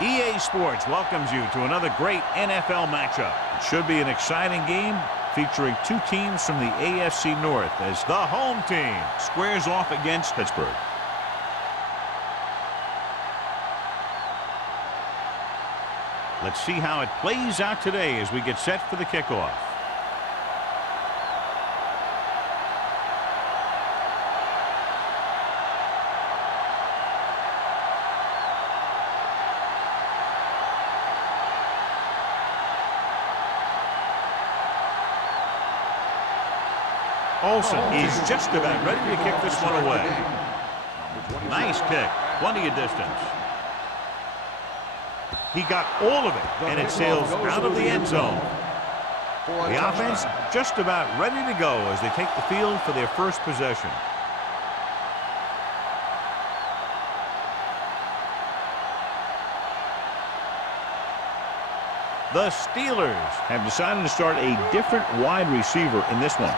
EA Sports welcomes you to another great NFL matchup. It should be an exciting game featuring two teams from the AFC North as the home team squares off against Pittsburgh. Let's see how it plays out today as we get set for the kickoff. Olsen is just about ready to kick this one away. Nice kick, plenty of distance. He got all of it, and it sails out of the end zone. The offense just about ready to go as they take the field for their first possession. The Steelers have decided to start a different wide receiver in this one.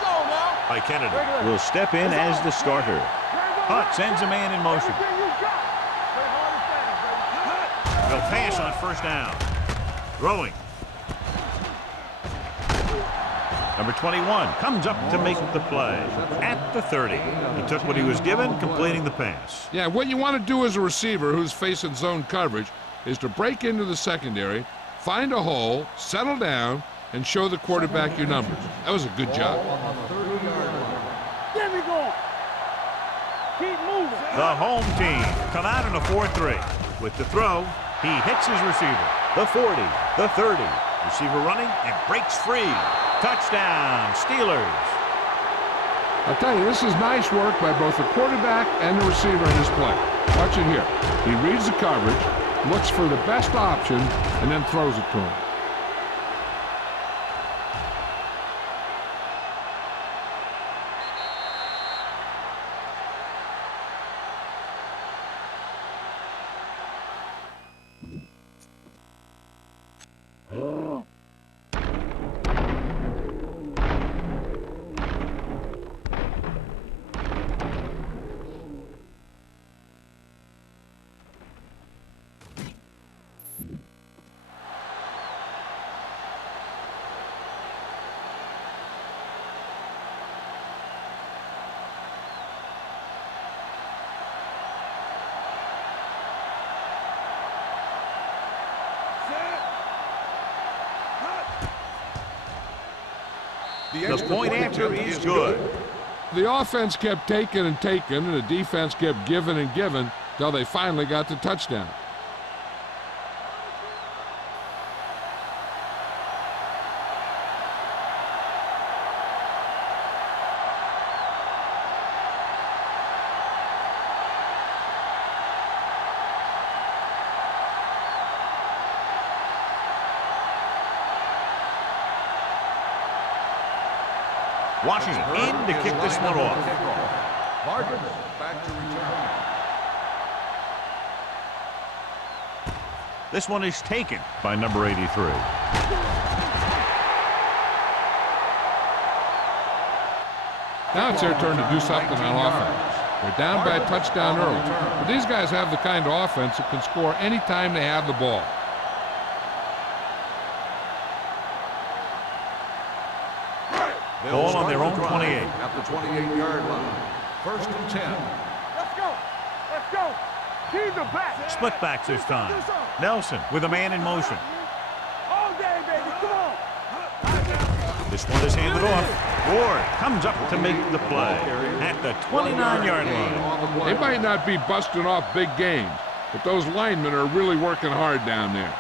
By Kennedy will step in as the starter. Hutt sends a man in motion. They'll pass on first down. Throwing. Number 21 comes up to make the play at the 30. He took what he was given, completing the pass. Yeah, what you want to do as a receiver who's facing zone coverage is to break into the secondary, find a hole, settle down, and show the quarterback your numbers. That was a good job. The home team come out in a 4-3. With the throw, he hits his receiver. The 40, the 30. Receiver running and breaks free. Touchdown, Steelers. I'll tell you, this is nice work by both the quarterback and the receiver in this play. Watch it here. He reads the coverage, looks for the best option, and then throws it to him. The point after is good. The offense kept taking and taking, and the defense kept giving and giving till they finally got the touchdown. Washington in to kick this one off. Martin back to return. This one is taken by number 83. Now it's their turn to do something on offense. They're down by a touchdown early. But these guys have the kind of offense that can score anytime they have the ball. Ball on their own 28. At the 28-yard line. 1st and 10. Let's go. Let's go. Keys are back. Split backs this time. Nelson with a man in motion. All day, baby. Come on. This one is handed off. Ward comes up to make the play at the 29-yard line. They might not be busting off big games, but those linemen are really working hard down there.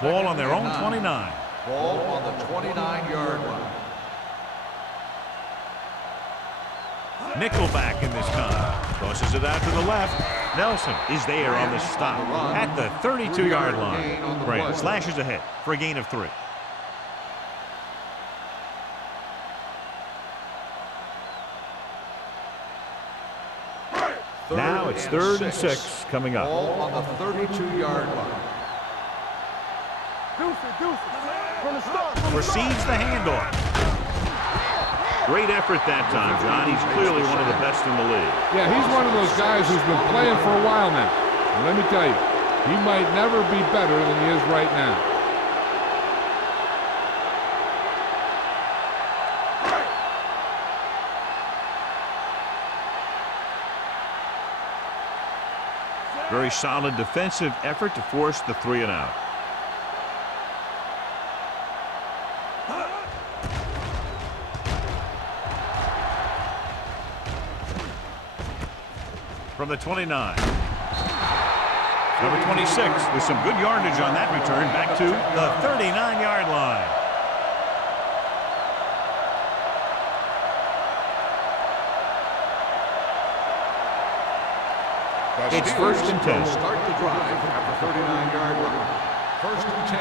Ball on their own 29. Ball on the 29-yard line. Nickelback in this time. Tosses it out to the left. Nelson is there on the stop at the 32-yard line. Grant slashes ahead for a gain of 3. Now it's 3rd and 6 coming up. Ball on the 32-yard line. Deuce it. From the start. Proceeds the handoff. Great effort that time, John. He's clearly one of the best in the league. Yeah, he's one of those guys who's been playing for a while now. And let me tell you, he might never be better than he is right now. Very solid defensive effort to force the 3 and out. From the 29. Number 26 with some good yardage on that return back to the 39-yard line. It's first and 10. Start the drive at the 39-yard line. First and 10.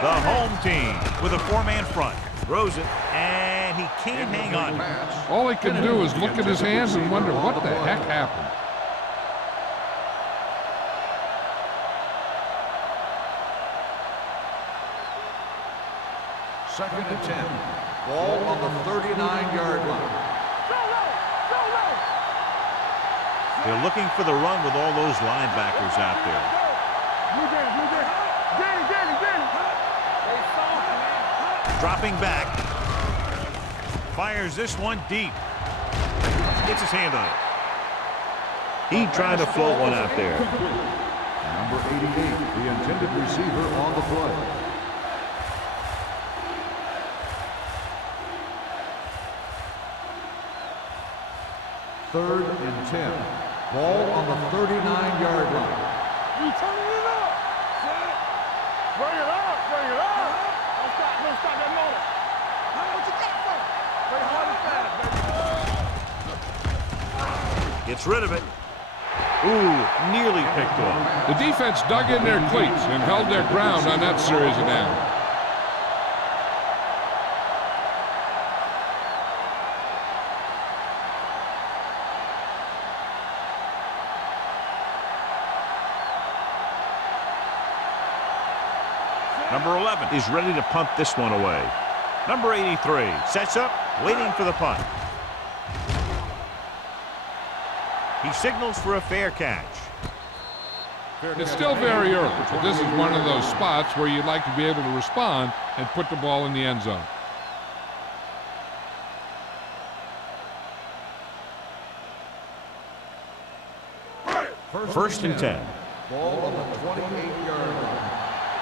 The home team with a 4-man front. Throws it, and he can't hang on. All he can do is look at his hands and wonder what the heck happened. Second and 10. Ball on the 39-yard line. They're looking for the run with all those linebackers out there. Dropping back. Fires this one deep. Gets his hand on it. He tried to float one out there. Number 88, the intended receiver on the play. Third and 10. Ball on the 39-yard line. You turning it up. Bring it up. Bring it up. Don't stop that motor. What you got for? Play hard and fast, baby. Gets rid of it. Ooh, nearly picked off. The defense dug in their cleats and held their ground on that series of downs. Number 11 is ready to punt this one away. Number 83 sets up, waiting for the punt. He signals for a fair catch. It's still very early, but this is one of those spots where you'd like to be able to respond and put the ball in the end zone. First and 10. Ball on the 28-yard line.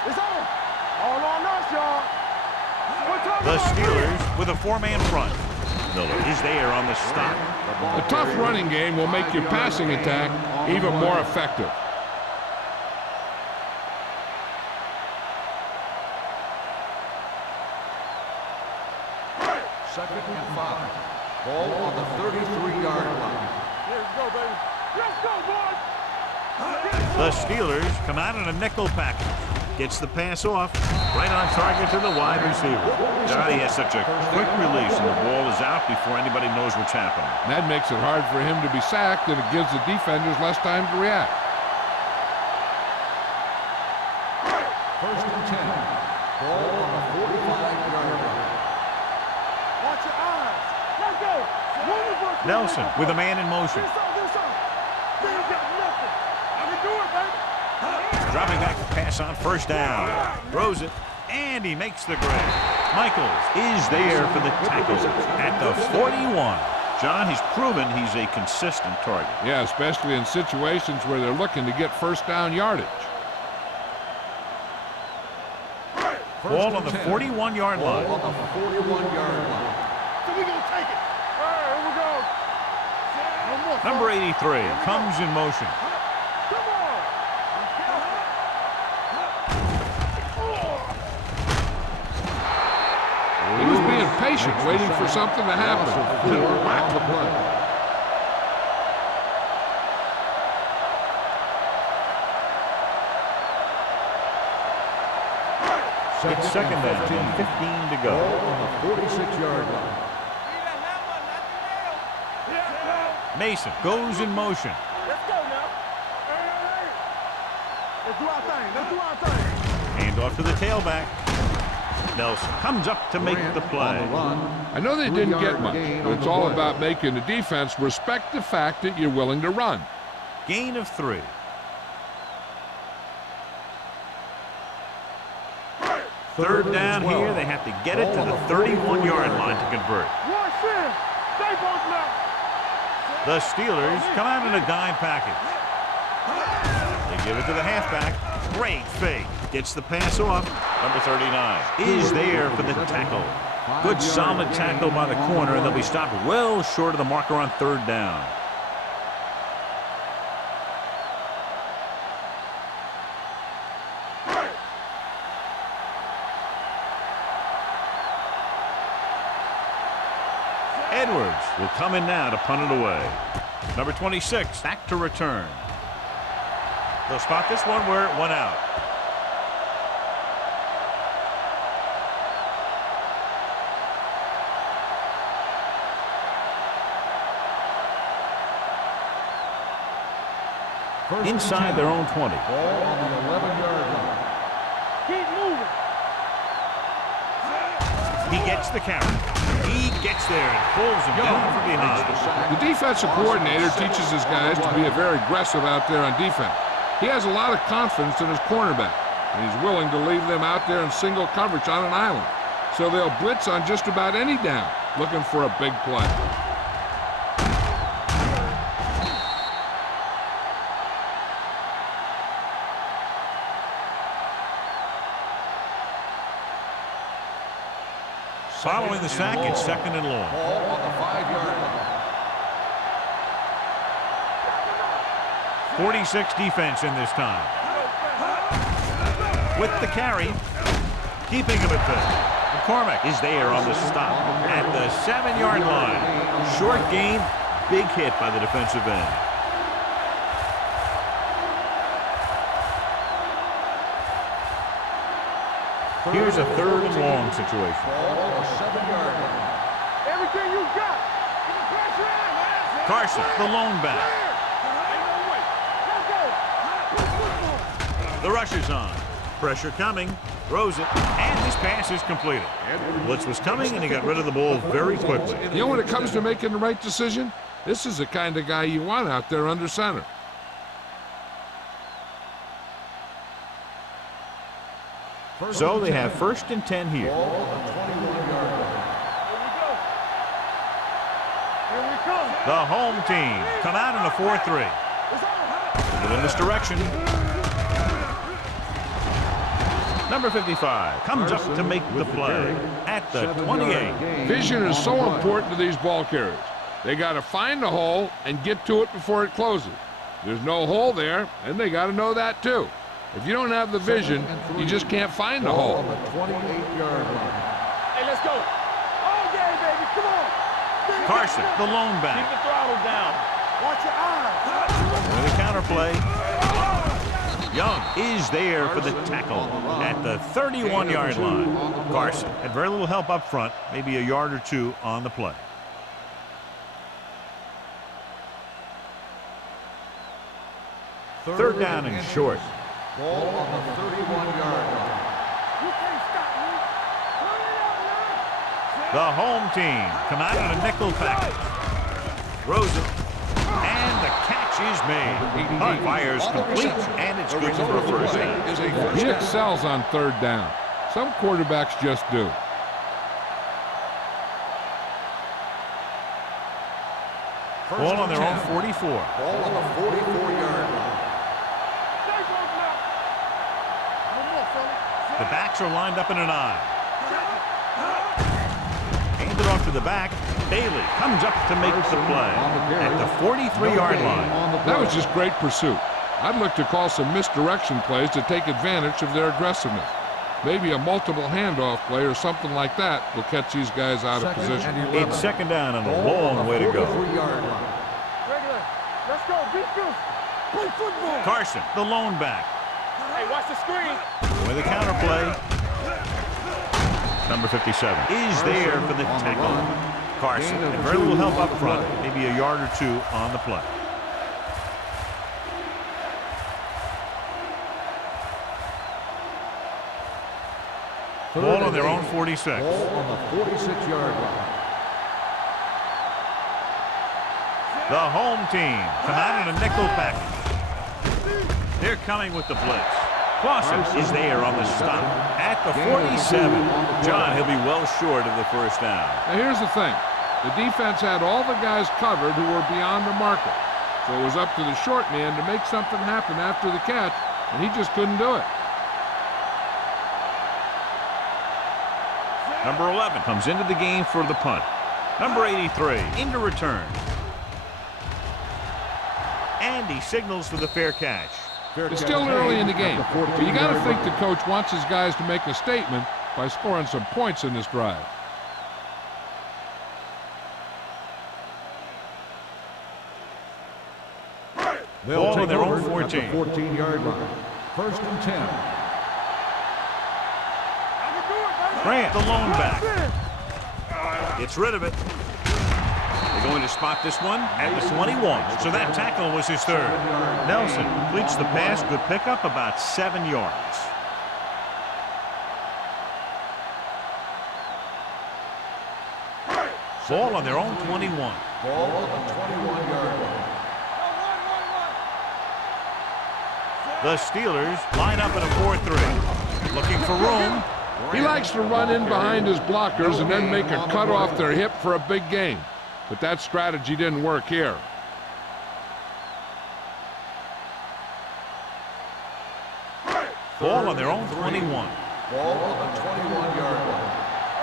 It's on. All on us, y'all. The Steelers with a 4-man front. Miller is there on the stop. A tough running game will make your passing attack even more effective. Second and 5. Ball on the 33-yard line. Let's go, baby. Let's go, boys. The Steelers come out in a nickel package. Gets the pass off, right on target to the wide receiver. Johnny has such a quick release, and the ball is out before anybody knows what's happening. That makes it hard for him to be sacked, and it gives the defenders less time to react. First and 10. Ball on the 45-yard line. Watch your eyes. Let's go. Nelson with a man in motion. Do something. They ain't got nothing. I can do it, baby. Dropping back to pass on first down. Throws it, and he makes the grab. Michaels is there for the tackle at the 41. John, he's proven he's a consistent target. Yeah, especially in situations where they're looking to get first down yardage. Ball on the 41-yard line. Ball on the 41-yard line. So we gonna take it. All right, here we go. No more. Number 83 comes in motion. Come on. He was being patient, waiting for something to happen. On the play. It's second down, 15 to go. Ball on the 46-yard line. Mason goes in motion. Let's go now. Hey. Let's do our thing. Let's do our thing. Hand off to the tailback. Nelson comes up to make the play. I know they didn't get much, but it's all about making the defense respect the fact that you're willing to run. Gain of 3. Third down here. They have to get it to the 31-yard line to convert. The Steelers come out in a dime package. They give it to the halfback. Great fake. Gets the pass off. Number 39 is there for the tackle. Good solid tackle by the corner, and they'll be stopped well short of the marker on third down. Edwards will come in now to punt it away. Number 26 back to return. They'll spot this one where it went out. Inside their own 20. Ball on the 11-yard line. Keep moving. He gets the carry. He gets there and pulls him down from behind. The defensive coordinator teaches his guys to be very aggressive out there on defense. He has a lot of confidence in his cornerback, and he's willing to leave them out there in single coverage on an island. So they'll blitz on just about any down, looking for a big play. Following the sack, it's second and long. Ball on the 5-yard line. 46 defense in this time. With the carry, keeping him at bay. McCormick is there on the stop at the 7-yard line. Short gain, big hit by the defensive end. Here's a third and long situation. Ball on the 7-yard line. Everything you got. Get the pressure in, man. Carson, the lone back. The rush is on. Pressure coming. Throws it. And this pass is completed. Blitz was coming, and he got rid of the ball very quickly. You know, when it comes to making the right decision, this is the kind of guy you want out there under center. So they have first and 10 here. Ball on the 21-yard line. Here we come. The home team come out in a 4-3. Move in this direction. Number 55 comes up to make the play at the 28. Vision is so important to these ball carriers. They got to find the hole and get to it before it closes. There's no hole there, and they got to know that too. If you don't have the vision, you just can't find the Ball hole. on the 28-yard line. Hey, let's go. All game, baby. Come on. Carson, the lone back. Keep the throttle down. Watch your eyes. With a counterplay. Young is there for the tackle at the 31-yard line. Carson had very little help up front, maybe a yard or two on the play. Third down and short. Ball on the 31-yard line. You can't stop me. Turn it up now. The home team come out in a nickel package. Throws it. And the catch is made. Hunt fires complete, and it's good for a first down. He excels on third down. Some quarterbacks just do. Ball on their own 44. Ball on the 44-yard line. Stay close now. No more, fella. The backs are lined up in an eye. Handed off to the back. Bailey comes up to make the play at the 43-yard line. That was just great pursuit. I'd look to call some misdirection plays to take advantage of their aggressiveness. Maybe a multiple handoff play or something like that will catch these guys out of position. It's second down and a long way to go. Regular. Let's go. Beat this. Play football. Carson, the lone back. Hey, watch the screen. With a counterplay. Number 57 is there for the tackle. Carson had very little help up front, maybe a yard or two on the play. Ball on their own 46. Ball on the 46-yard line. The home team come out in a nickel package. They're coming with the blitz. Clausen is there on the stop at the 47. John, he'll be well short of the first down. Now here's the thing. The defense had all the guys covered who were beyond the marker. So it was up to the short man to make something happen after the catch, and he just couldn't do it. Number 11 comes into the game for the punt. Number 83 into return. And he signals for the fair catch. It's still early in the game, but you got to think the coach wants his guys to make a statement by scoring some points in this drive. They'll take their own own 14. 14-yard line. First and 10. Grant, the lone back, gets rid of it. They're going to spot this one at the 21. So that tackle was his third. Nelson completes the pass. Good pickup, about 7 yards. Ball on their own 21. Ball on the 21-yard line. The Steelers line up in a 4-3. Looking for room. He likes to run in behind his blockers and then make a cut off their hip for a big gain. But that strategy didn't work here. Ball on their own 21. Ball on the 21-yard line.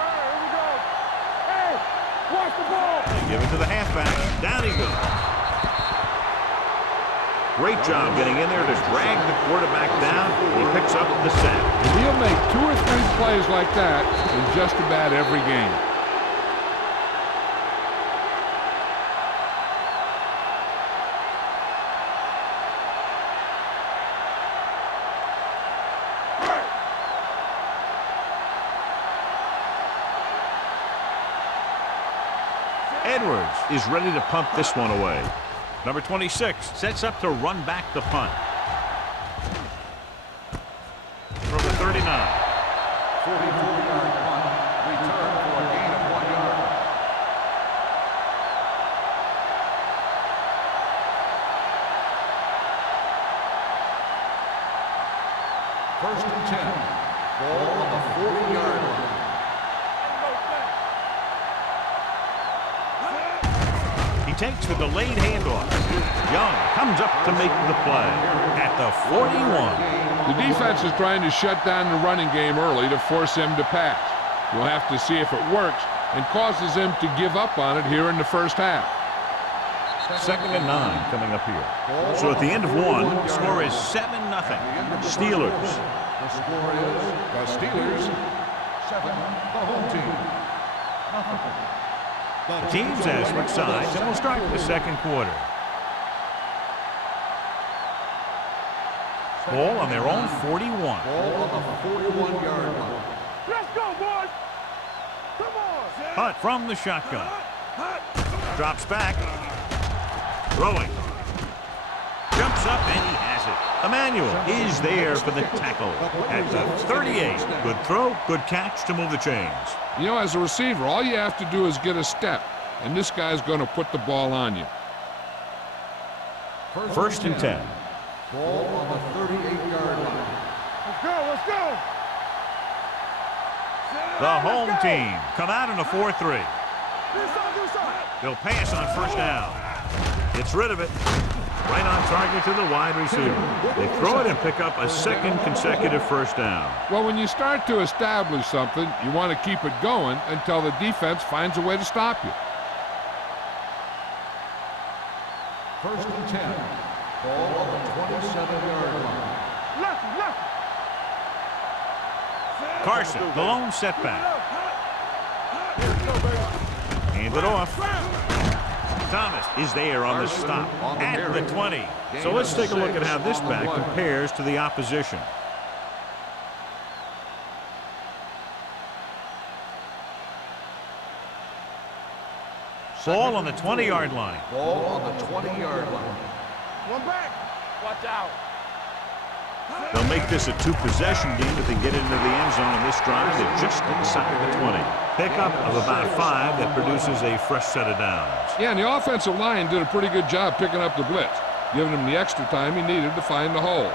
Here we go. Hey, watch the ball. They give it to the halfback. Down he goes. Great job getting in there to drag the quarterback down. He picks up the sack. And he'll make 2 or 3 plays like that in just about every game. Edwards is ready to punt this one away. Number 26 sets up to run back the punt. From the 39. 44-yard punt. Return for a gain of 1 yard. First and 10. Ball on the 40-yard line. He takes the delayed handoff. Young comes up to make the play at the 41. The defense is trying to shut down the running game early to force him to pass. We'll have to see if it works and causes him to give up on it here in the first half. 2nd and 9 coming up here. So at the end of 1, the score is 7-0. Steelers. The score is the Steelers 7, the home team. Nothing. The teams have switched sides and will start the second quarter. Ball on their own 41. Ball on the 41-yard line. Let's go, boys. Come on. Hunt from the shotgun. Drops back. Throwing. Jumps up and he has it. Emmanuel is there for the tackle at the 38. Good throw, good catch to move the chains. You know, as a receiver, all you have to do is get a step, and this guy's going to put the ball on you. First and 10. Ball on the 38-yard line. Let's go. Let's go. The home team come out in a 4-3. Do something. They'll pass on first down. Gets rid of it. Right on target to the wide receiver. They throw it and pick up a second consecutive first down. Well, when you start to establish something, you want to keep it going until the defense finds a way to stop you. First and 10. Ball on the 27-yard line. Left. Carson, the lone setback. Hand it off. Thomas is there on the stop at the 20. So let's take a look at how this back compares to the opposition. Ball on the 20-yard line. Ball on the 20-yard line. One back. Watch out. They'll make this a two-possession game if they get into the end zone in this drive. They're just inside the 20. Pickup of about 5 that produces a fresh set of downs. Yeah, and the offensive line did a pretty good job picking up the blitz, giving him the extra time he needed to find the hole.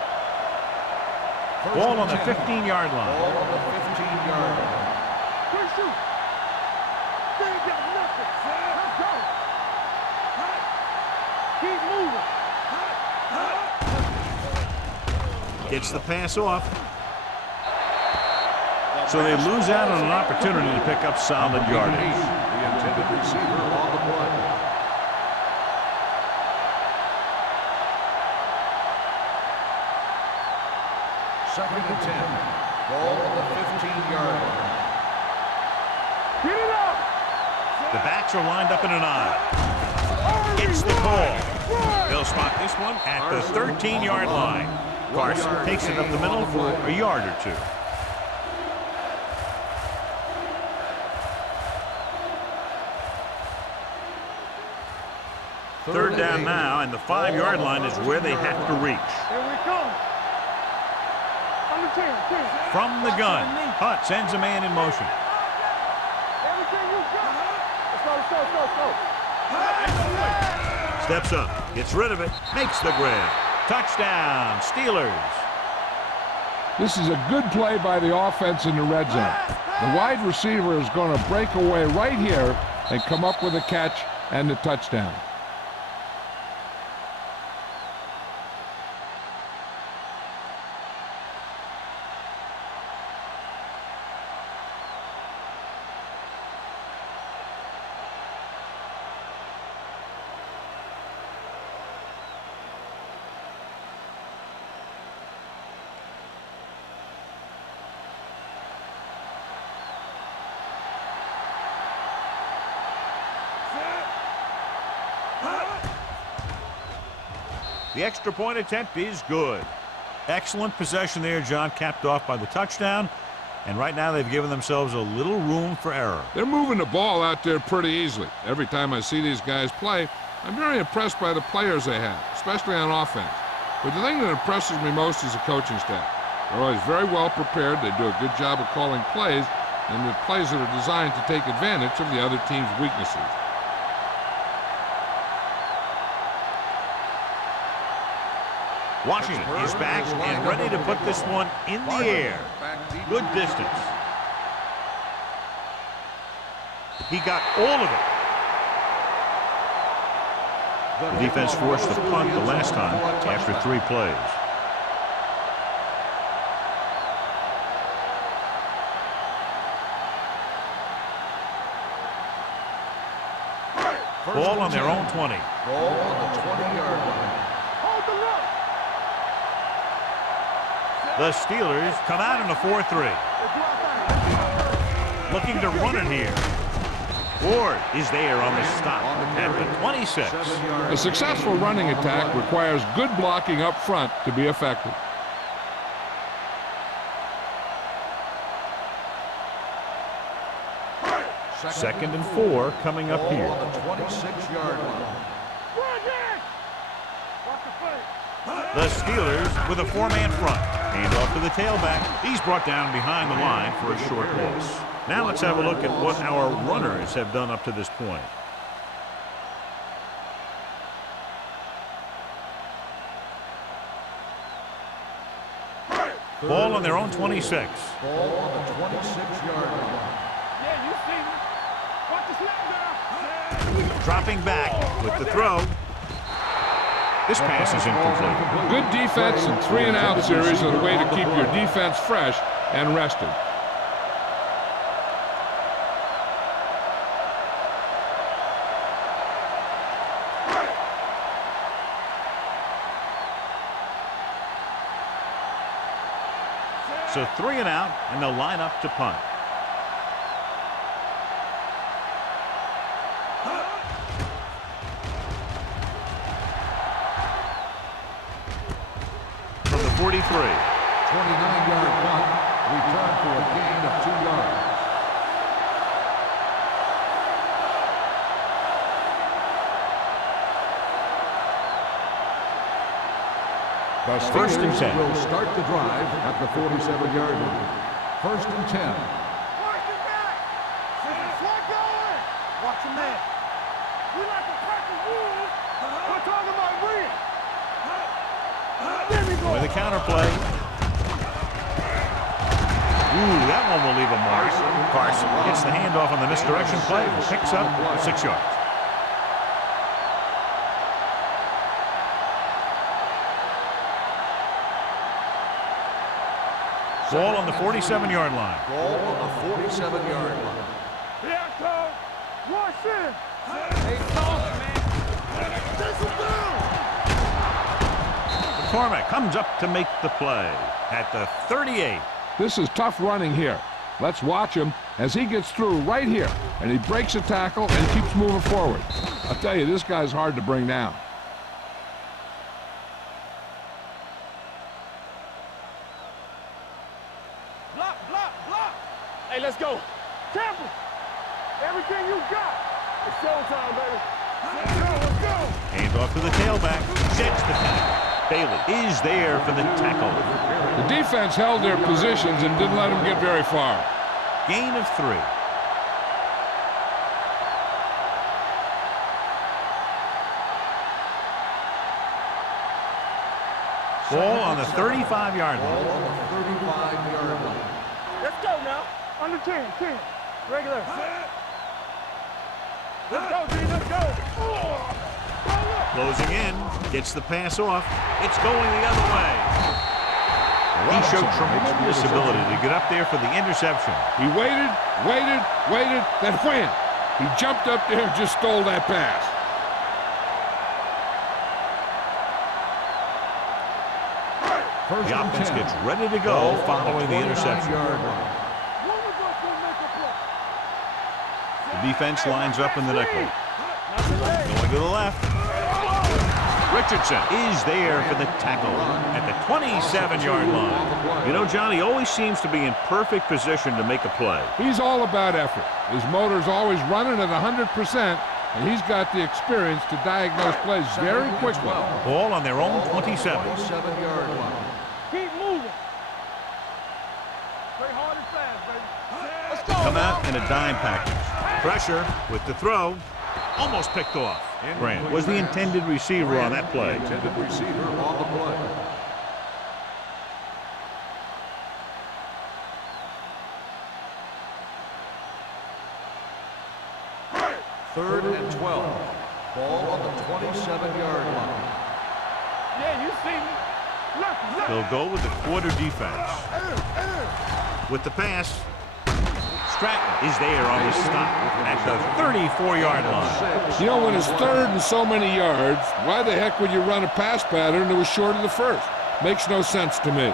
Ball on the 15-yard line. Ball on the 15-yard line. Good shoot. They ain't got nothing. Let's go. Keep moving. Gets the pass off. So they lose out on an opportunity to pick up solid yardage. The intended receiver on the play. Second and 10. Ball on the 15-yard line. Get it up. The backs are lined up in an eye. Gets the call. They'll spot this one at the 13-yard line. Carson takes it up the middle for a yard or two. Third down now, and the 5-yard line is where they have to reach. Here we come. On the 10. From the gun, Hutt sends a man in motion. Everything you got. Let's go. Steps up, gets rid of it, makes the grab. Touchdown, Steelers. This is a good play by the offense in the red zone. The wide receiver is going to break away right here and come up with a catch and the touchdown. The extra point attempt is good. Excellent possession there, John, capped off by the touchdown. And right now they've given themselves a little room for error. They're moving the ball out there pretty easily. Every time I see these guys play, I'm very impressed by the players they have, especially on offense. But the thing that impresses me most is the coaching staff. They're always very well prepared. They do a good job of calling plays, and the plays that are designed to take advantage of the other team's weaknesses. Washington is back and ready to put this one in the air. Good distance. He got all of it. The defense forced the punt the last time after 3 plays. Ball on their own 20. Ball on the 20-yard line. Hold the look. The Steelers come out in a 4-3. Looking to run it here. Ward is there on the stop at the 26. A successful running attack requires good blocking up front to be effective. Second and 4 coming up here. On the 26-yard line. The Steelers with a 4-man front. Hand off to the tailback. He's brought down behind the line for a short loss. Now let's have a look at what our runners have done up to this point. Ball on their own 26. Ball on the 26-yard line. Yeah, you see me. Watch the snap down. Dropping back with the throw. This pass is incomplete. Good defense and 3-and-out series are the way to keep your defense fresh and rested. So 3 and out, and they'll line up to punt. From the 43. 29-yard punt. Return for a gain of 2 yards. The First and Steelers 10. will start the drive at the 47-yard line. First and 10. Watch your man. We like to practice rules. We're talking about win. There we go. With a counter play. Ooh, that one will leave a mark. Carson gets the handoff on the misdirection play and picks up 6 yards. Ball on the 47-yard line. Ball on the 47-yard line. Yeah, Cole. Rush in. Hey, soft, man. Take him down. McCormick comes up to make the play at the 38. This is tough running here. Let's watch him as he gets through right here, and he breaks a tackle and keeps moving forward. I'll tell you, this guy's hard to bring down. Block, block, block. Hey, let's go. Campbell, everything you got. It's showtime, baby. Let's go, let's go. Hands off to the tailback. Sets the tackle. Bailey is there for the tackle. The defense held their positions and didn't let him get very far. Gain of 3. Ball on the 35-yard Ball line. on the 35-yard line. Let's go now. Under 10, 10. Regular. Let's go, G, let's go. Closing in. Gets the pass off. It's going the other way. He showed tremendous ability to get up there for the interception. He waited, waited, waited, then wham! He jumped up there and just stole that pass. First The and offense 10. gets ready to go Ball following the on interception. 29-yard line. One of us will make a play. The defense lines up in the nickel. Going to the left. Richardson is there for the tackle at the 27-yard line. You know, John, he always seems to be in perfect position to make a play. He's all about effort. His motor's always running at 100%, and he's got the experience to diagnose plays very quickly. Ball on their own 27. 27-yard line. Keep moving. Play hard and fast, baby. Let's go. Come out in a dime package. Pressure with the throw. Almost picked off. Grant was the intended receiver on that play. Intended receiver on the play. Third and 12. Ball on the 27-yard line. Yeah, you see me. Look. They'll go with the quarter defense. With the pass, Stratton is there on the stop at the 34-yard line. You know, when it's third and so many yards, why the heck would you run a pass pattern that was short of the first? Makes no sense to me.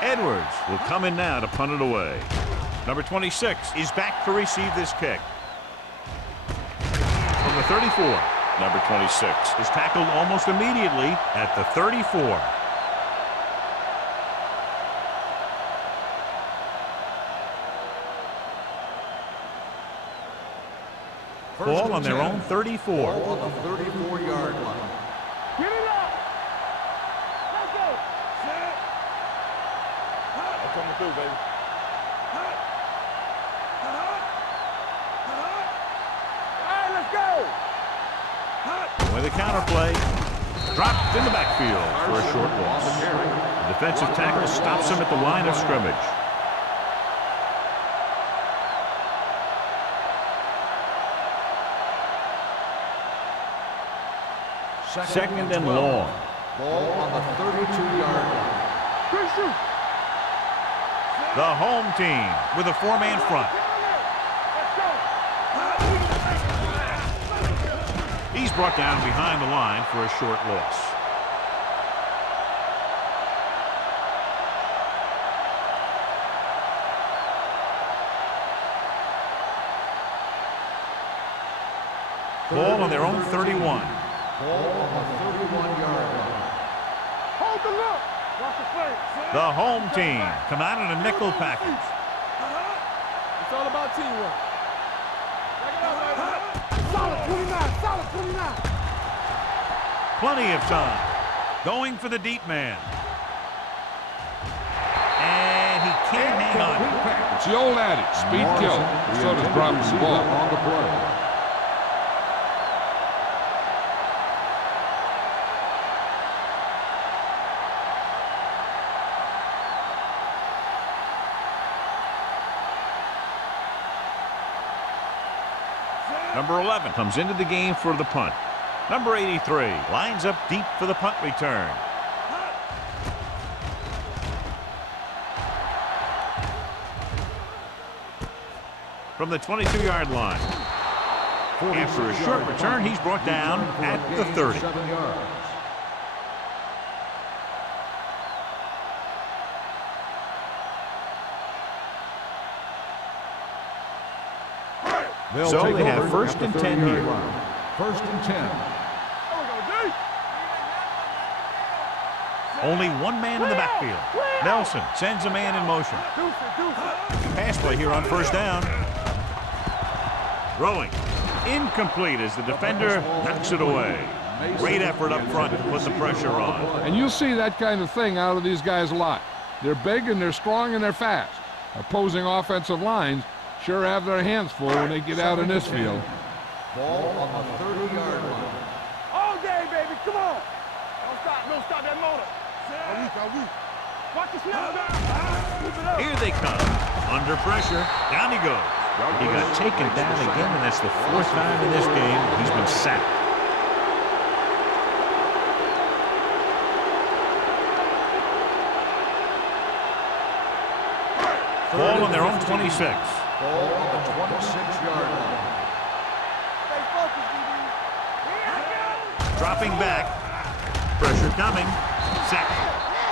Edwards will come in now to punt it away. Number 26 is back to receive this kick. From the 34. Number 26 is tackled almost immediately at the 34. Ball on their own 34. Ball on the 34-yard line. Get it up. Let's go. I'm coming through, baby. All right, let's go. With a counter play, dropped in the backfield for a short loss. The defensive tackle stops him at the line of scrimmage. Second and long. Ball on the 32-yard line. Christian. The home team with a 4-man front. He's brought down behind the line for a short loss. Ball on their own 31. Ball on the 31-yard line. Hold the look. Watch the play. The home team come out in a nickel package. It's all about teamwork. Check it out, baby. Solid 29, solid 29. Plenty of time. Going for the deep man. And he can't hang on. It's the old adage, speed kills. So does dropping the ball. On the play. Number 11 comes into the game for the punt. Number 83 lines up deep for the punt return. From the 22-yard line. After a short return, he's brought down at the 30. 7 yards. So they have first and 10 here. First and 10. Only one man in the backfield. Nelson sends a man in motion. Pass play here on first down. Throwing. Incomplete as the defender knocks it away. Great effort up front to put the pressure on. And you'll see that kind of thing out of these guys a lot. They're big and they're strong and they're fast. Opposing offensive lines sure have their hands full when they get out in this field. Ball on the 30-yard line. All day, baby. Come on. Don't stop that motor. Watch the snap down. Keep it up. Here they come. Under pressure. Down he goes. He got taken down again, and that's the fourth time in this game he's been sacked. Ball on their own 26. Ball on the 26-yard line. Stay focused, DB. Dropping back. Pressure coming. Sack.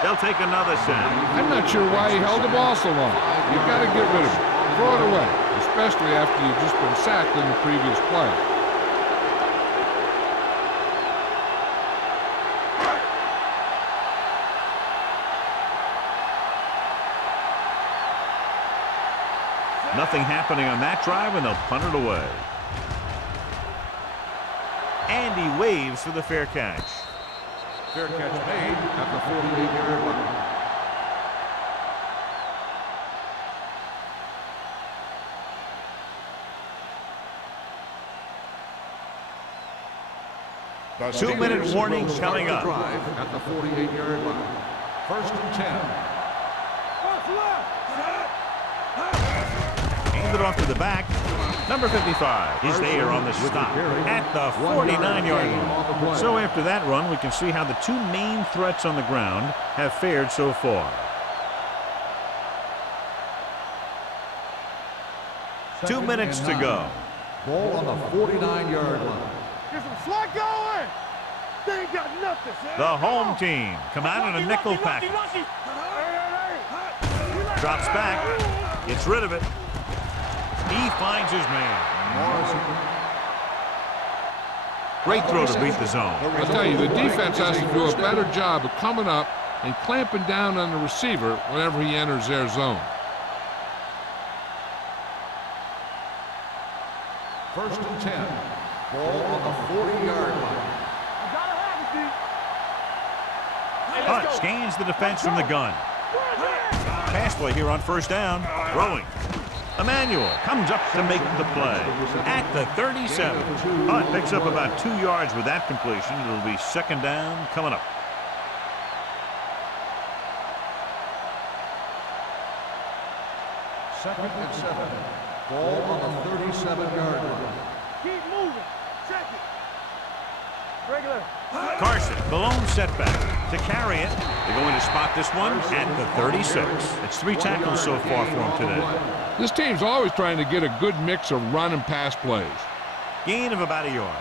They'll take another sack. I'm not sure why he held the ball so long. You've got to get rid of it. Throw it away, especially after you've just been sacked in the previous play. Nothing happening on that drive, and they'll punt it away. And he waves for the fair catch. Fair catch made at the 48-yard line. The 2-minute Steelers warning will coming start up. the drive at the 48-yard line. First and 10. Handed off to the back. Number 55 is there on the stop at the 49-yard line. So after that run, we can see how the two main threats on the ground have fared so far. 2 minutes to go. Ball on the 49-yard line. Get some slack going. They ain't got nothing. The home team come out in a nickel package. Drops back. Gets rid of it. He finds his man. Great throw to beat the zone. I'll tell you, the defense has to do a better job of coming up and clamping down on the receiver whenever he enters their zone. First and 10. Ball on the 40-yard line. Hunt scans the defense from the gun. Pass play here on first down. Throwing. Emmanuel comes up to make the play at the 37. Hunt picks up about 2 yards with that completion. It'll be second down coming up. Second and 7. Ball on the 37-yard line. Keep moving. Check it. Regular. Carson, the lone setback to carry it. They're going to spot this one at the 36. It's 3 tackles so far for him today. This team's always trying to get a good mix of run and pass plays. Gain of about a yard.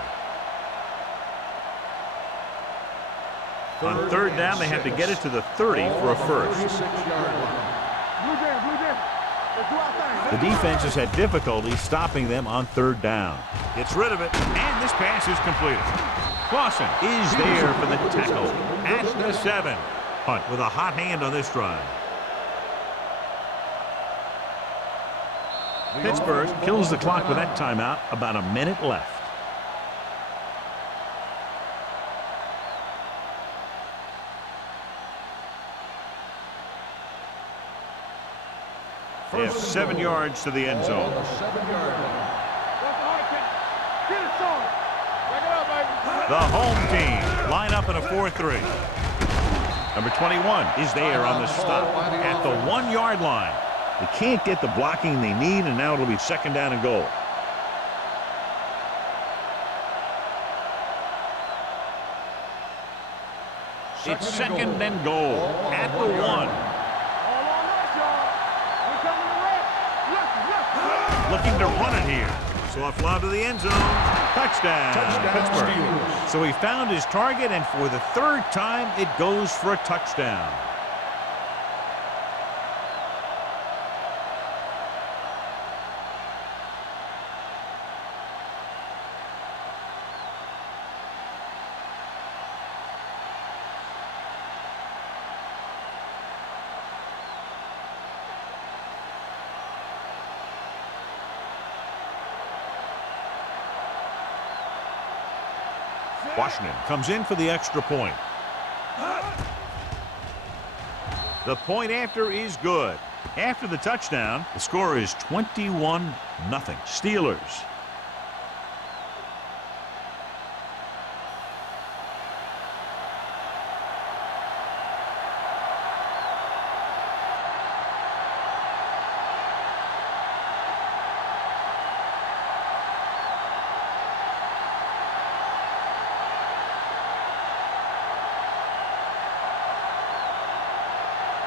On third down, they have to get it to the 30 for a first. 36-yard line. Blue jam. Let's do our thing. The defense has had difficulty stopping them on third down. Gets rid of it, and this pass is completed. Clausen is there for the tackle at the 7. Hunt with a hot hand on this drive. Pittsburgh kills the clock with that timeout. About a minute left. They have 7 yards to the end zone. The home team line up in a 4-3. Number 21 is there on the stop at the 1-yard line. They can't get the blocking they need, and now it'll be 2nd down and goal. It's 2nd and goal at the 1. Looking to run it here. Soft lob to the end zone. Touchdown, Pittsburgh. So he found his target, and for the 3rd time, it goes for a touchdown. Washington comes in for the extra point. The point after is good. After the touchdown, the score is 21-0. Steelers.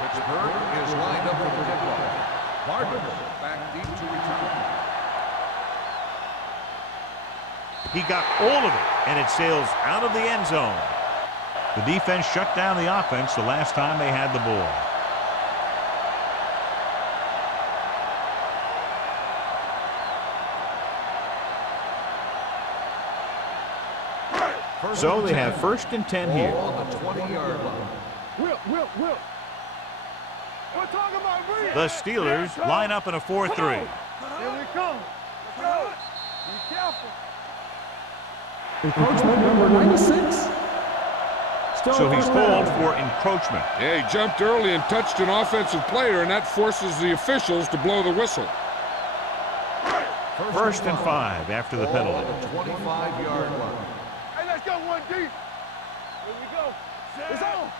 Pittsburgh is lined up for the kickoff. Cardinals back deep to return. He got all of it, and it sails out of the end zone. The defense shut down the offense the last time they had the ball. So they have 1st and 10 here. On the 20-yard line. Will. We're talking about me. The Steelers line up in a 4-3. Here we come. Let's go. Be careful. Encroachment number 96. So he's called for encroachment. Yeah, he jumped early and touched an offensive player, and that forces the officials to blow the whistle. 1st and 5 after the penalty. On the 25-yard line. Hey, let's go 1 deep. Here we go. It's on.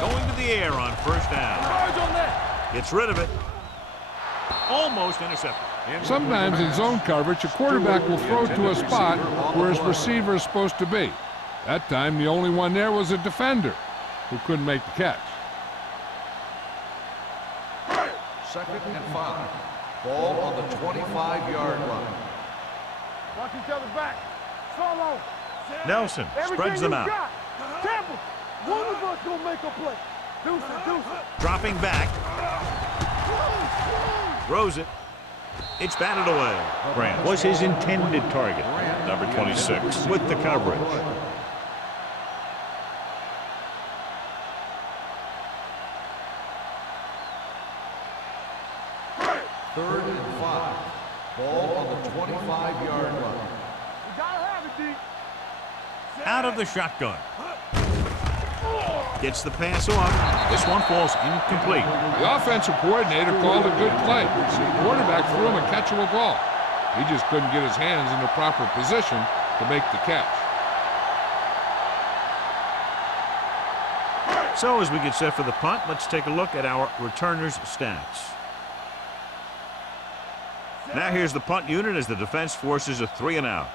Going to the air on 1st down. Charge on that. Gets rid of it. Almost intercepted. Sometimes in zone coverage, a quarterback will throw to a spot where his receiver is supposed to be. That time, the only one there was a defender who couldn't make the catch. 2nd and 5. Ball on the 25-yard line. Watch each other back. Solo. Nelson spreads them out. Tampa. One of us gonna make a play. Deuce it. Dropping back. Throws it. It's batted away. Grant was his intended target. Number 26 with the coverage. 3rd and 5. Ball on the 25-yard line. We gotta have it, D. Out of the shotgun. Gets the pass off. This one falls incomplete. The offensive coordinator called a good play. The quarterback threw him a catchable ball. He just couldn't get his hands in the proper position to make the catch. So as we get set for the punt, let's take a look at our returners' stats. Now here's the punt unit as the defense forces a 3-and-out.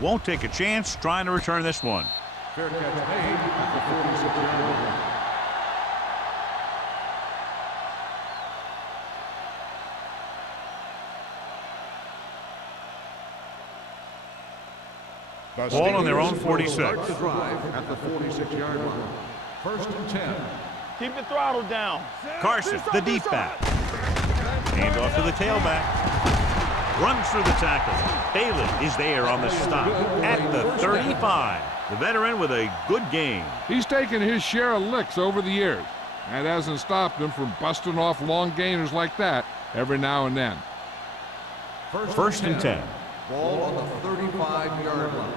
Won't take a chance trying to return this one. Fair catch made at the 46-yard line. Ball on their own 46. Start the drive at the 46-yard line. 1st and 10. Keep the throttle down. Carson, the deep back. Hand off to the tailback. Runs through the tackle. Bailey is there on the stop at the 35. The veteran with a good game. He's taken his share of licks over the years. That hasn't stopped him from busting off long gainers like that every now and then. First and 10. Ball on the 35-yard line.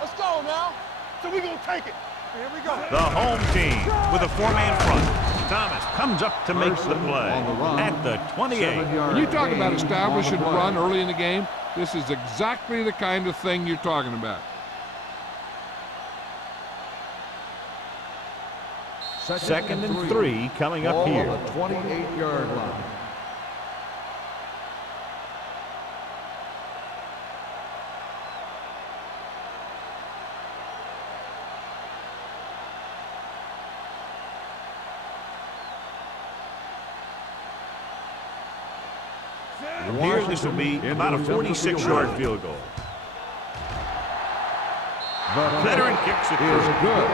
Let's go now. So we're going to take it. Here we go. The home team with a four-man front. Thomas comes up to make the play at the 28. When you talk about establishing a run early in the game, this is exactly the kind of thing you're talking about. Second and 3 coming up here. On the 28-yard line. Here, this will be about a 46-yard field goal. The Veteran kicks it is through. good.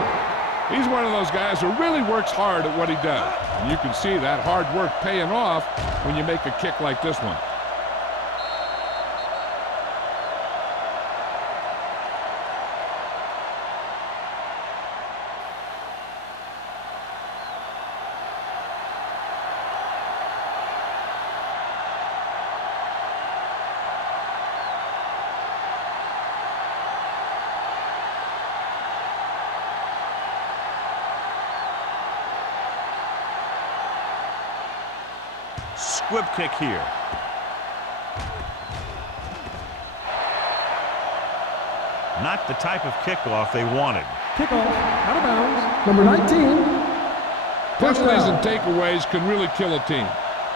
He's one of those guys who really works hard at what he does. And you can see that hard work paying off when you make a kick like this one. Squib kick here. Not the type of kickoff they wanted. Kickoff, out of bounds, number 19. Penalties and takeaways can really kill a team.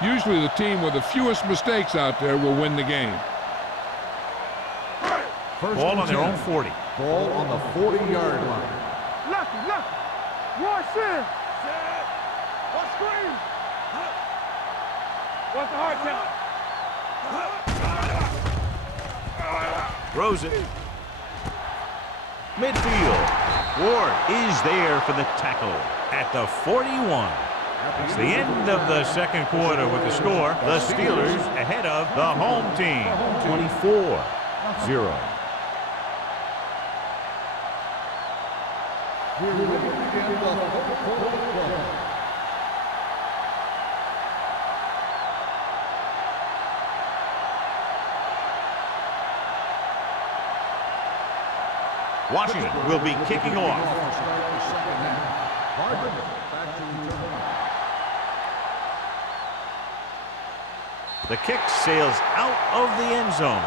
Usually the team with the fewest mistakes out there will win the game. Ball on their own 40. Ball on the 40-yard line. Lucky. Watch in. What screen? What's the hard count? Throws it. Midfield. Ward is there for the tackle at the 41. It's the end of the second quarter with the score. The Steelers ahead of the home team. 24-0. Here we begin the fourth quarter. Washington will be kicking off. The kick sails out of the end zone.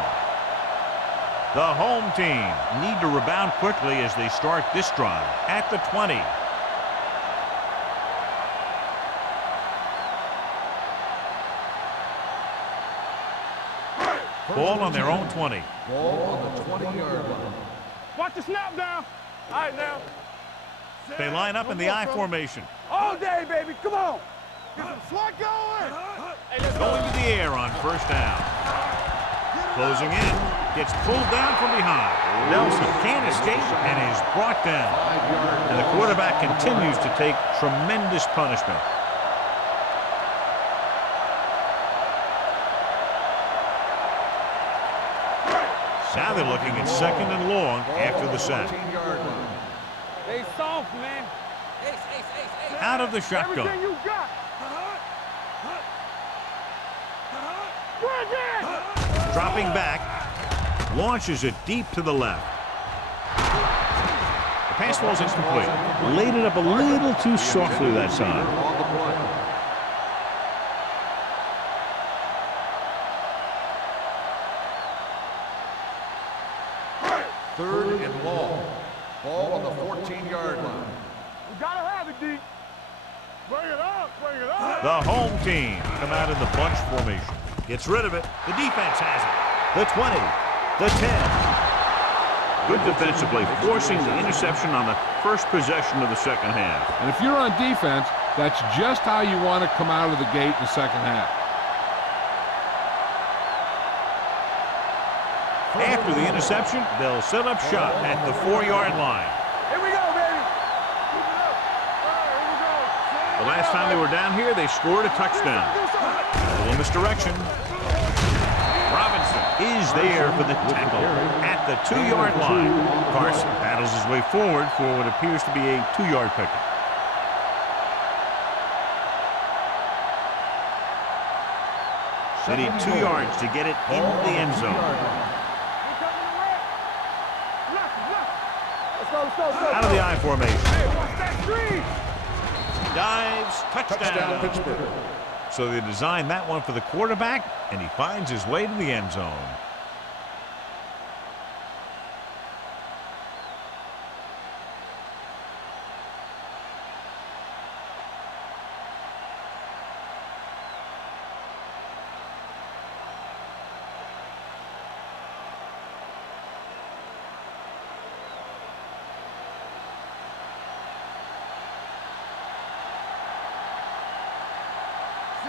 The home team need to rebound quickly as they start this drive at the 20. Ball on their own 20. Ball on the 20-yard line. Watch the snap down. All right, now. They line up in the I formation. All day, baby. Come on. Get some slot going. Hey, let's Going to the air on first down. Closing in. Gets pulled down from behind. Nelson can't escape and is brought down. And the quarterback continues to take tremendous punishment. Now they're looking at second and long after the sack. Stay soft, man. Out of the shotgun. Everything you got. Bring it. Dropping back. Launches it deep to the left. The pass falls incomplete. Laid it up a little too softly that time. Third and long. Ball on the 14-yard line. We gotta have it, D. Bring it up. The home team come out in the bunch formation. Gets rid of it. The defense has it. The 20. The 10. Good defensive play, forcing the interception on the first possession of the second half. And if you're on defense, that's just how you want to come out of the gate in the second half. After the interception, they'll set up shop at the 4-yard line. Here we go, baby. Keep it up. All right, here we go. The last time they were down here, they scored a touchdown. A little misdirection. Robinson is there for the tackle at the 2-yard line. Carson battles his way forward for what appears to be a 2-yard pickup. They need 2 yards to get it in the end zone. Out of the I formation. Dives, touchdown. Pittsburgh. So they designed that one for the quarterback, and he finds his way to the end zone.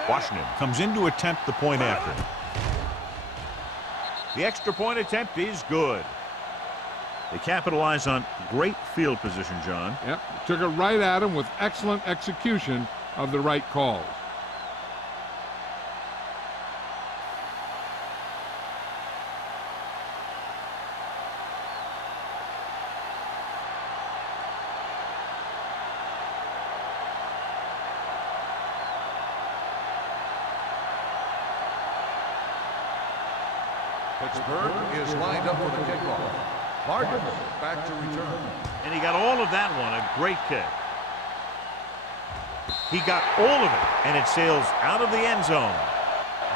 Washington comes in to attempt the point after. The extra point attempt is good. They capitalize on great field position, John. Yep, took it right at him with excellent execution of the right calls. Pittsburgh is lined up for the kickoff. Vargas back to return. And he got all of that one, a great kick. He got all of it, and it sails out of the end zone.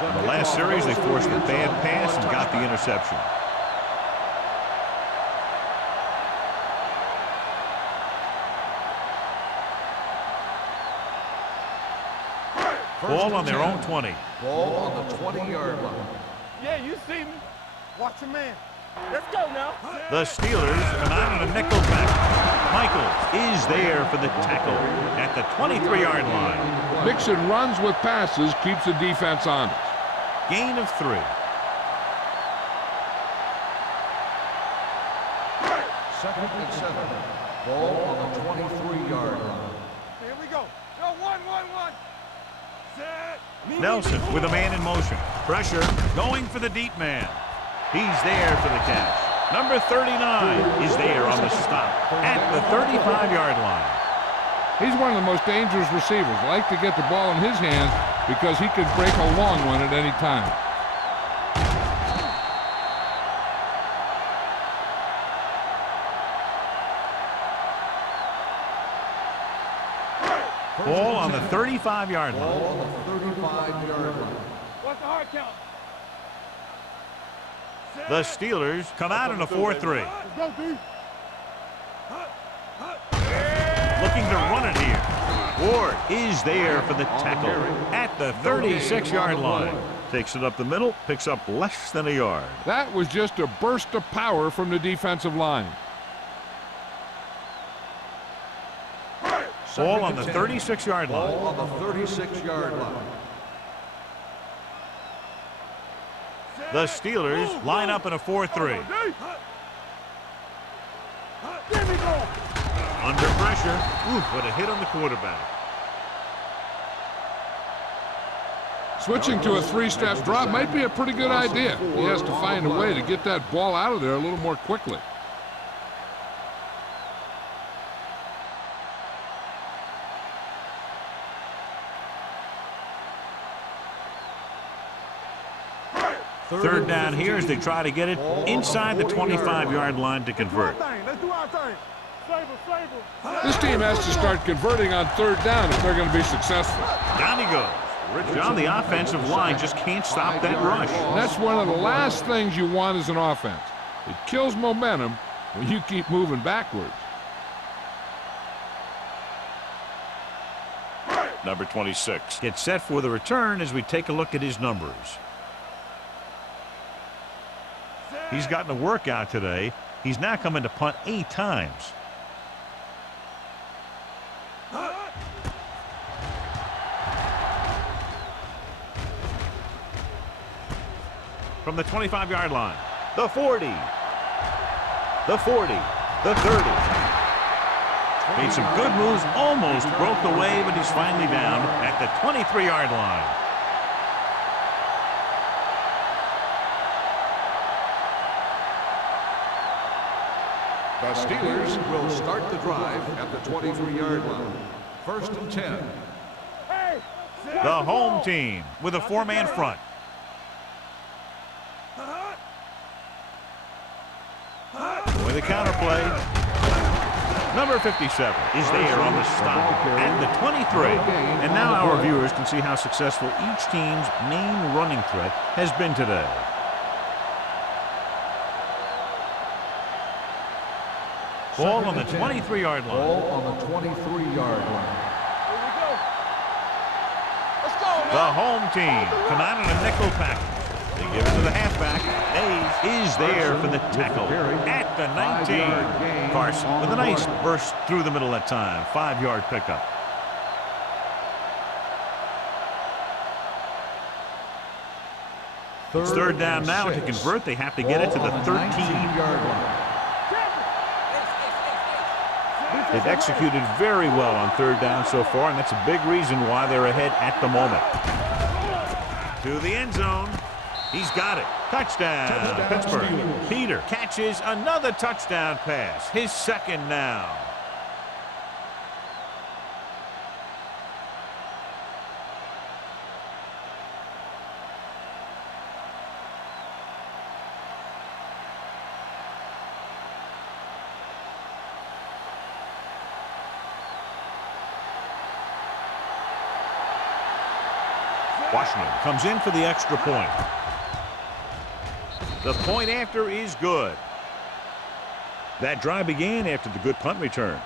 In the last series, they forced a bad pass and got the interception. Ball on their own 20. Ball on the 20-yard line. Yeah, you see me. Watch your man. Let's go now. The Steelers come out on a nickel back. Michaels is there for the tackle at the 23-yard line. Mixon runs with passes, keeps the defense honest. Gain of 3. Second and 7. Ball on the 23-yard line. Here we go. Yo, 1-1-1. Set. Nelson with a man in motion. Pressure going for the deep man. He's there for the catch. Number 39 is there on the stop at the 35-yard line. He's one of the most dangerous receivers. Like to get the ball in his hands because he could break a long one at any time. Ball on the 35-yard line. Ball on the 35-yard line. What's the hard count? The Steelers come out in a 4-3. Let's go, D. Looking to run it here. Ward is there for the tackle at the 36-yard line. Takes it up the middle, picks up less than a yard. That was just a burst of power from the defensive line. Ball on the 36-yard line. Ball on the 36-yard line. The Steelers line up in a 4-3. Under pressure. Ooh, what a hit on the quarterback. Switching to a 3-step drop might be a pretty good idea. He has to find a way to get that ball out of there a little more quickly. Third down here as they try to get it inside the 25-yard line to convert. Let's do our thing. This team has to start converting on third down if they're going to be successful. Down he goes. John, the offensive line just can't stop that rush. And that's one of the last things you want as an offense. It kills momentum when you keep moving backwards. Number 26 gets set for the return as we take a look at his numbers. He's gotten a workout today. He's now coming to punt 8 times. From the 25-yard line, the 40, the 40, the 30. Made some good moves, almost broke the way, but he's finally down at the 23-yard line. The Steelers will start the drive at the 23-yard line. 1st and 10. The home team with a 4-man front. With a counter play. Number 57 is there on the stop at the 23. And now our viewers can see how successful each team's main running threat has been today. Ball on the 23-yard line. Ball on the 23-yard line. The home team come out in a nickel package. They give it to the halfback. Mays is there for the tackle at the 19. Carson with a nice burst through the middle that time. 5-yard pickup. It's third down now. To convert, they have to get it to the 13-yard line. They've executed very well on third down so far, and that's a big reason why they're ahead at the moment. To the end zone. He's got it. Touchdown, Pittsburgh. Peter catches another touchdown pass. His second now. Washington comes in for the extra point. The point after is good. That drive began after the good punt return.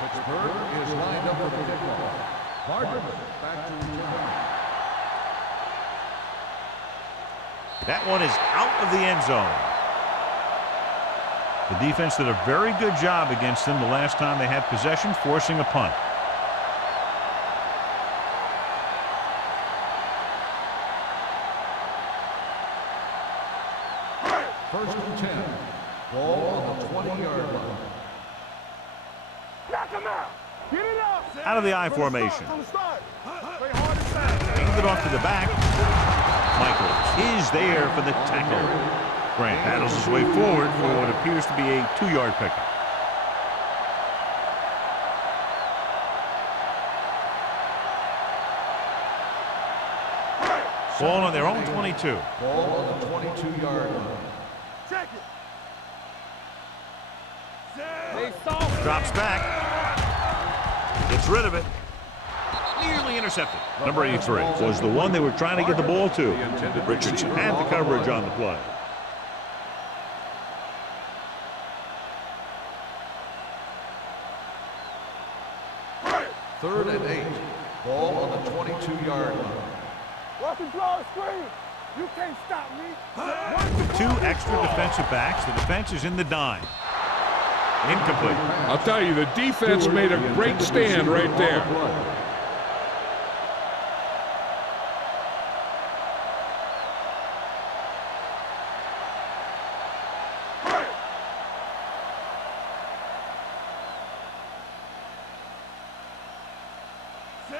Pittsburgh is lined up for the kickoff. Barber back to return. That one is out of the end zone. The defense did a very good job against them the last time they had possession, forcing a punt. First and 10. Ball on the 20-yard line. Out of the I formation. Hand it off to the back. Michaels is there for the tackle. Grant battles his way forward for what appears to be a 2-yard pickup. Ball on their own 22. Ball on the 22-yard line. Check it. Drops back. Gets rid of it. Nearly intercepted. Number 83 was the one they were trying to get the ball to. Richardson had the coverage on the play. Third and 8. Ball on the 22-yard line. Watch him draw a screen. You can't stop me. With 2 extra defensive backs, the defense is in the dime. Incomplete. I'll tell you, the defense made a great stand right there.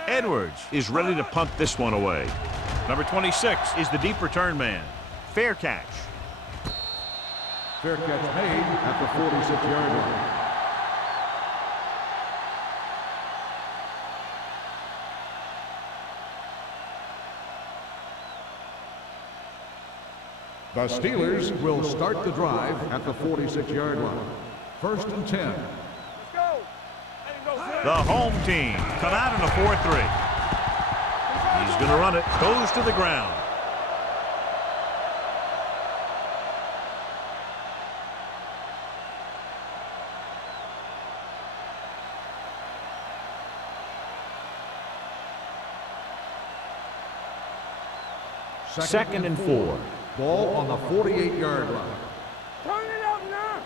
Edwards is ready to punt this one away. Number 26 is the deep return man. Fair catch. Fair catch made at the 46-yard line. The Steelers will start the drive at the 46-yard line. First and 10. Let's go. The home team come out in a 4-3. He's going to run it. Goes to the ground. Second and 4. Ball on the 48-yard line. Turn it up now.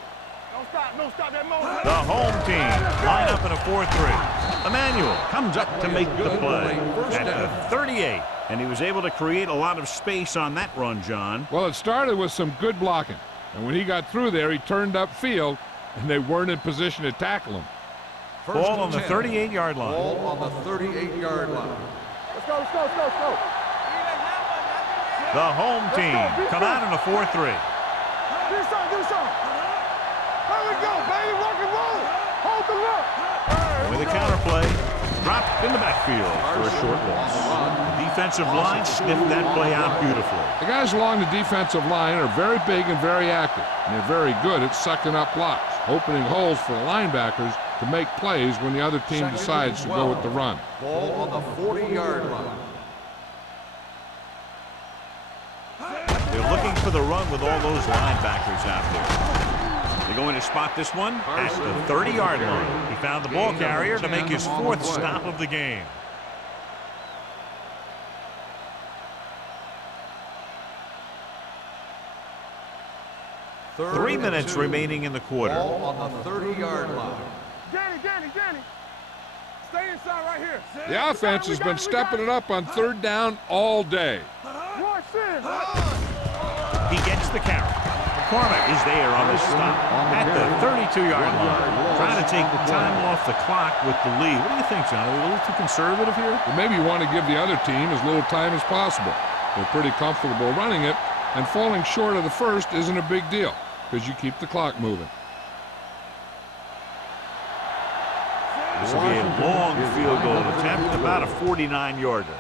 Don't stop that motor. The home team line up in a 4-3. Emmanuel comes up to make the play at the 38. And he was able to create a lot of space on that run, John. Well, it started with some good blocking. And when he got through there, he turned upfield, and they weren't in position to tackle him. Ball on the 38-yard line. Ball on the 38-yard line. Let's go. The home team come out in a 4-3. Do something. There we go, baby. Rock and roll. Hold the look. With a counterplay, dropped in the backfield for a short loss. The defensive line sniffed that play out beautifully. The guys along the defensive line are very big and very active, and they're very good at sucking up blocks, opening holes for the linebackers to make plays when the other team decides to go with the run. Ball on the 40-yard line. They're looking for the run with all those linebackers out there. They're going to spot this one at the 30-yard line. He found the ball carrier to make his 4th stop of the game. Third 3 and minutes 2. remaining in the quarter. Ball on the 30-yard line. Danny. Stay inside right here. The offense has been stepping it up on 3rd down all day. Watch this. He gets the carry. McCormick is there on the stop at the 32-yard line. Trying to take the time off the clock with the lead. What do you think, John? Are we a little too conservative here? Well, maybe you want to give the other team as little time as possible. They're pretty comfortable running it, and falling short of the first isn't a big deal because you keep the clock moving. This will be a long field goal attempt, about a 49-yarder.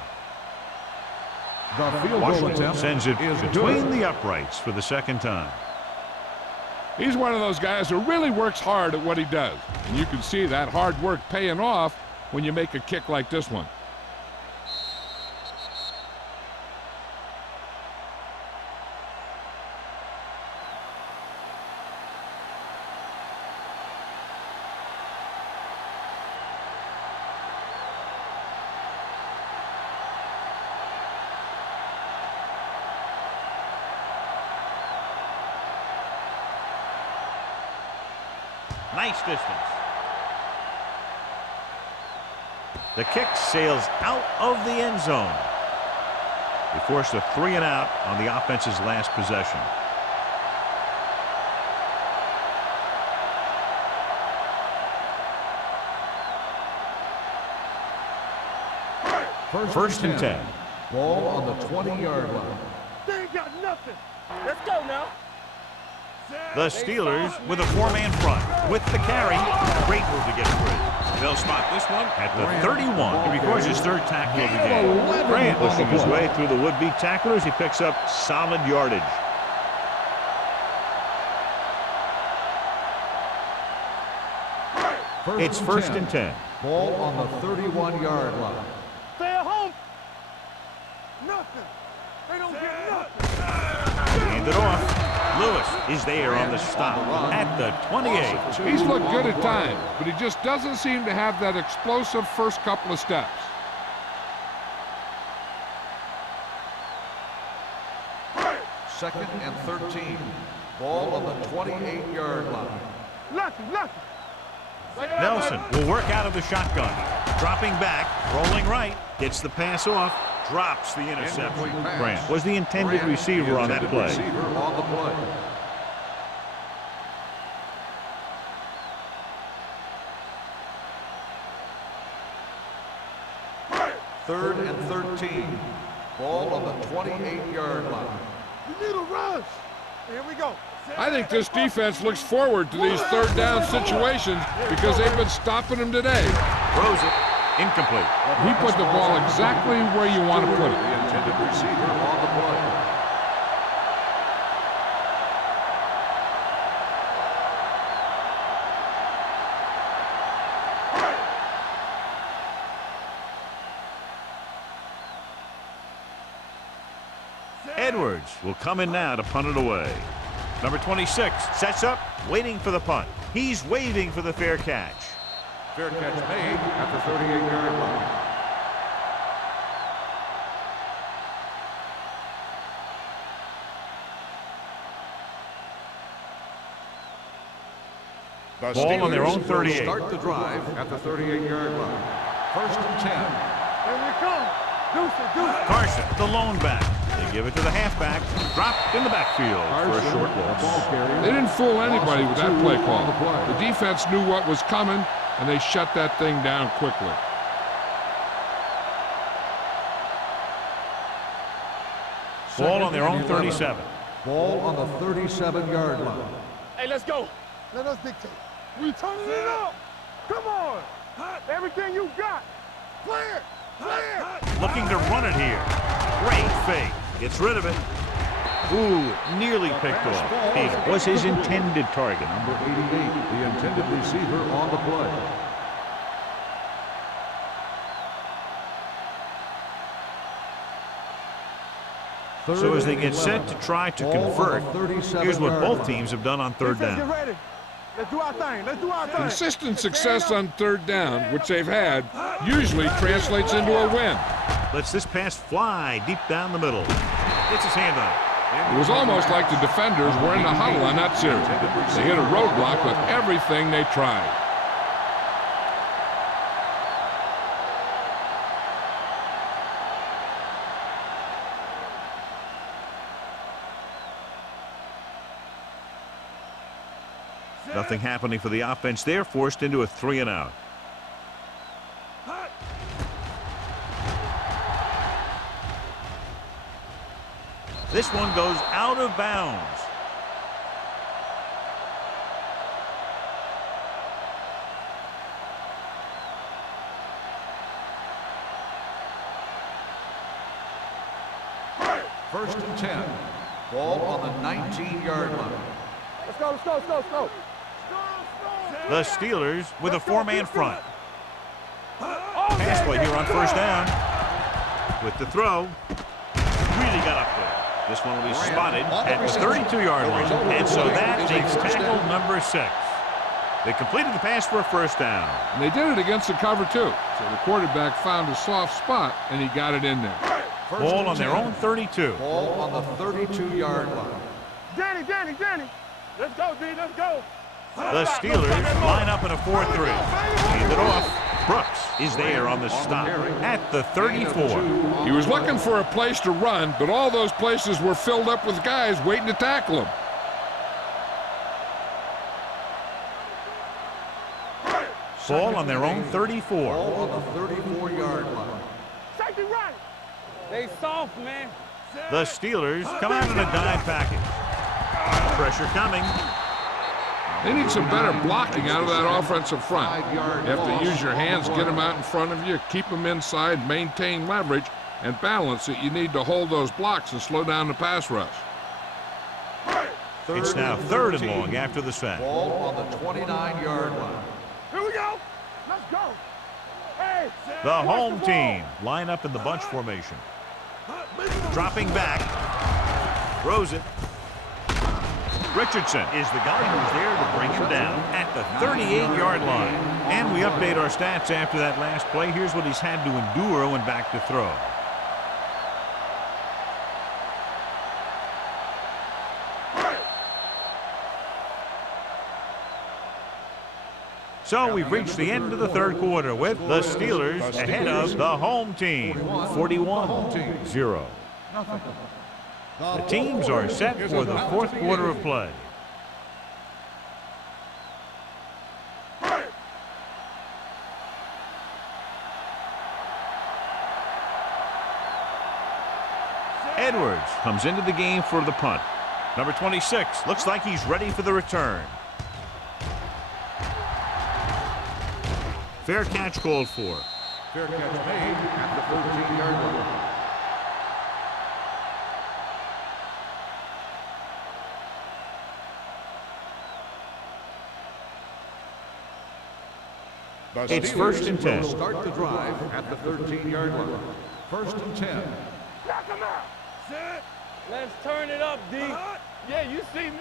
The field goal Washington attempt sends it is between good. the uprights for the 2nd time. He's one of those guys who really works hard at what he does. And you can see that hard work paying off when you make a kick like this one. Nice distance. The kick sails out of the end zone. They forced a 3-and-out on the offense's last possession. First and 10. Ball on the 20-yard line. They ain't got nothing. Let's go now. The Steelers with a 4-man front with the carry. Great move to get free. They'll spot this one at the 31. He records his 3rd tackle of the game. Grant pushing his way through the would-be tacklers. He picks up solid yardage. It's first and 10. Ball on the 31-yard line. Stay at home. Nothing. They don't get nothing. Hand it off. Lewis is there on the stop at the 28. He's looked good at times, but he just doesn't seem to have that explosive first couple of steps. Second and 13. Ball on the 28-yard line. Lucky. Nelson will work out of the shotgun. Dropping back, rolling right, gets the pass off, drops the interception. Grant was the intended receiver on that play. Receiver on the play. Third and 13. Ball on the 28-yard line. You need a rush. Here we go. I think this defense looks forward to these 3rd down situations because they've been stopping them today. Throws it. Incomplete. He put the ball exactly where you want to put it. The intended receiver on the play. Edwards will come in now to punt it away. Number 26 sets up, waiting for the punt. He's waving for the fair catch. Fair catch made at the 38-yard line. The Ball on their own Steelers 38. will start the drive at the 38-yard line. First and 10. Here we come. Deuce. Carson, the lone back. They give it to the halfback. Dropped in the backfield for a short loss. They didn't fool anybody with that play call. The defense knew what was coming, and they shut that thing down quickly. Ball on their own 37. Ball on the 37-yard line. Hey, let's go. Let us dictate. We turning it up. Come on. Everything you got. Play it. Looking to run it here. Great fake. Gets rid of it. Ooh, nearly picked off. It was his intended target. Number 88, the intended receiver on the play. So as they get set to try to convert, here's what both teams have done on third Get down. ready. Let's do our thing. Let's do our thing. Consistent success on third down, which they've had, usually translates into a win. Lets this pass fly deep down the middle. Gets his hand on it. It was almost like the defenders were in the huddle on that series. They hit a roadblock with everything they tried. Nothing happening for the offense there, forced into a 3-and-out. This one goes out of bounds. First and 10. Ball on the 19-yard line. Let's go. The Steelers with a 4-man front. Pass play here on first down. With the throw. Really got up there. This one will be spotted at the 32-yard line. And so that makes tackle number 6. They completed the pass for a first down. And they did it against the cover, too. So the quarterback found a soft spot, and he got it in there. Ball on their own 32. Ball on the 32-yard line. Danny. Let's go, D. Let's go. The Steelers line up in a 4-3. Hand it off. Brooks is there on the stop at the 34. He was looking for a place to run, but all those places were filled up with guys waiting to tackle him. Ball on their own 34. Ball on the 34-yard line. Safety right. They soft, man. The Steelers come out in a dime package. Pressure coming. They need some better blocking out of that offensive front. You have to use your hands, get them out in front of you, keep them inside, maintain leverage, and balance that you need to hold those blocks and slow down the pass rush. It's now 3rd and long after the sack. Ball on the 29-yard line. Here we go. Let's go. Hey. The home team line up in the bunch formation. Dropping back. Throws it. Richardson is the guy who's there to bring him down at the 38-yard line. And we update our stats after that last play. Here's what he's had to endure when back to throw. So we've reached the end of the 3rd quarter with the Steelers ahead of the home team, 41-0. The teams are set for the 4th quarter of play. Edwards comes into the game for the punt. Number 26 looks like he's ready for the return. Fair catch called for. Fair catch made at the 13-yard line. It's 1st and 10. Start the drive at the 13-yard line. 1st and 10. Knock him out. Let's turn it up, D. Yeah, you see me.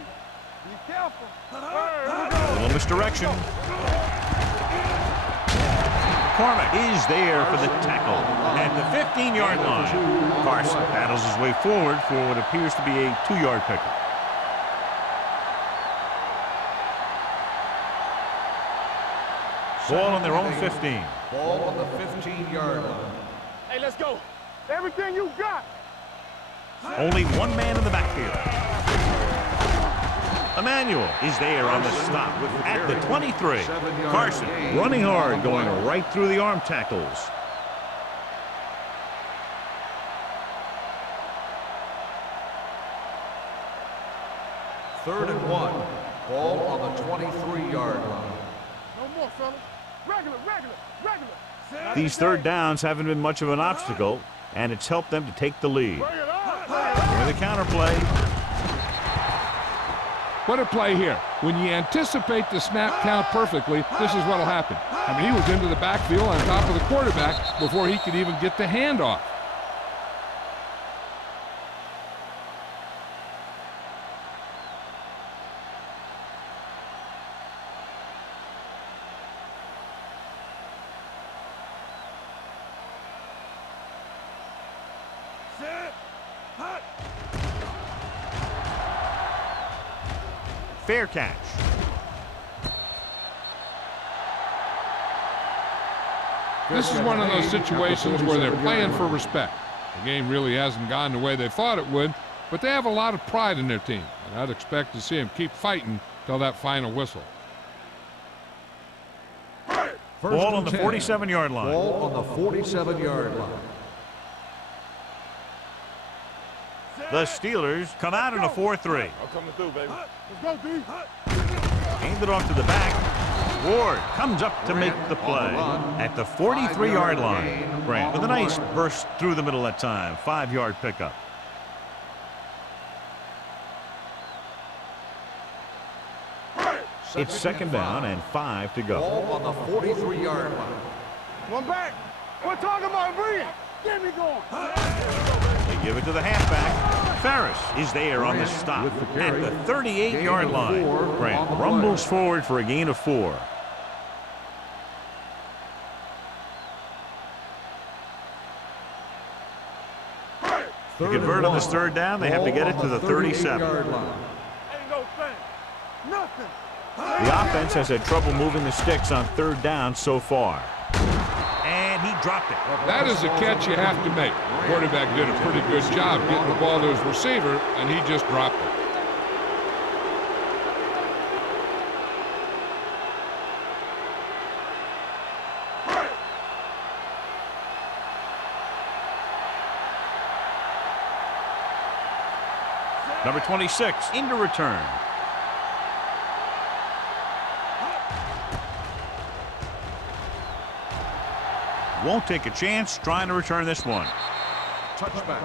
Be careful. A little misdirection. McCormick is there for the tackle at the 15-yard line. Carson battles his way forward for what appears to be a 2-yard pickup. Ball on their own 15. Ball on the 15-yard line. Hey, let's go. Everything you got. Only one man in the backfield. Emmanuel is there on the stop at the 23. Carson running hard, going right through the arm tackles. Third and 1. Ball on the 23-yard line. No more, fellas. Regular. These third downs haven't been much of an obstacle, and it's helped them to take the lead. Bring it up. With a counter play. What a play here. When you anticipate the snap count perfectly, this is what will happen. I mean, he was into the backfield on top of the quarterback before he could even get the handoff. Fair catch. This is one of those situations where they're playing for respect. The game really hasn't gone the way they thought it would, but they have a lot of pride in their team, and I'd expect to see them keep fighting till that final whistle. Ball on the 47-yard line. Ball on the 47-yard line. The Steelers come out in a 4-3. I'm coming through, baby. Let's go, D. Hand it off to the back. Ward comes up to make the play at the 43-yard line. Grant with a nice burst through the middle that time. 5-yard pickup. It's second down and 5 to go. Ball on the 43-yard line. One back. We're talking about bringing. Get me going. They give it to the halfback. Ferris is there on the stop at the 38-yard line. Grant rumbles forward for a gain of 4. To convert on this third down, they have to get it to the 37. Ain't no thing. Nothing. The offense has had trouble moving the sticks on third down so far. And he dropped it. That is a catch you have to make. The quarterback did a pretty good job getting the ball to his receiver, and he just dropped it. Number 26 into return. Won't take a chance trying to return this one. Touchback.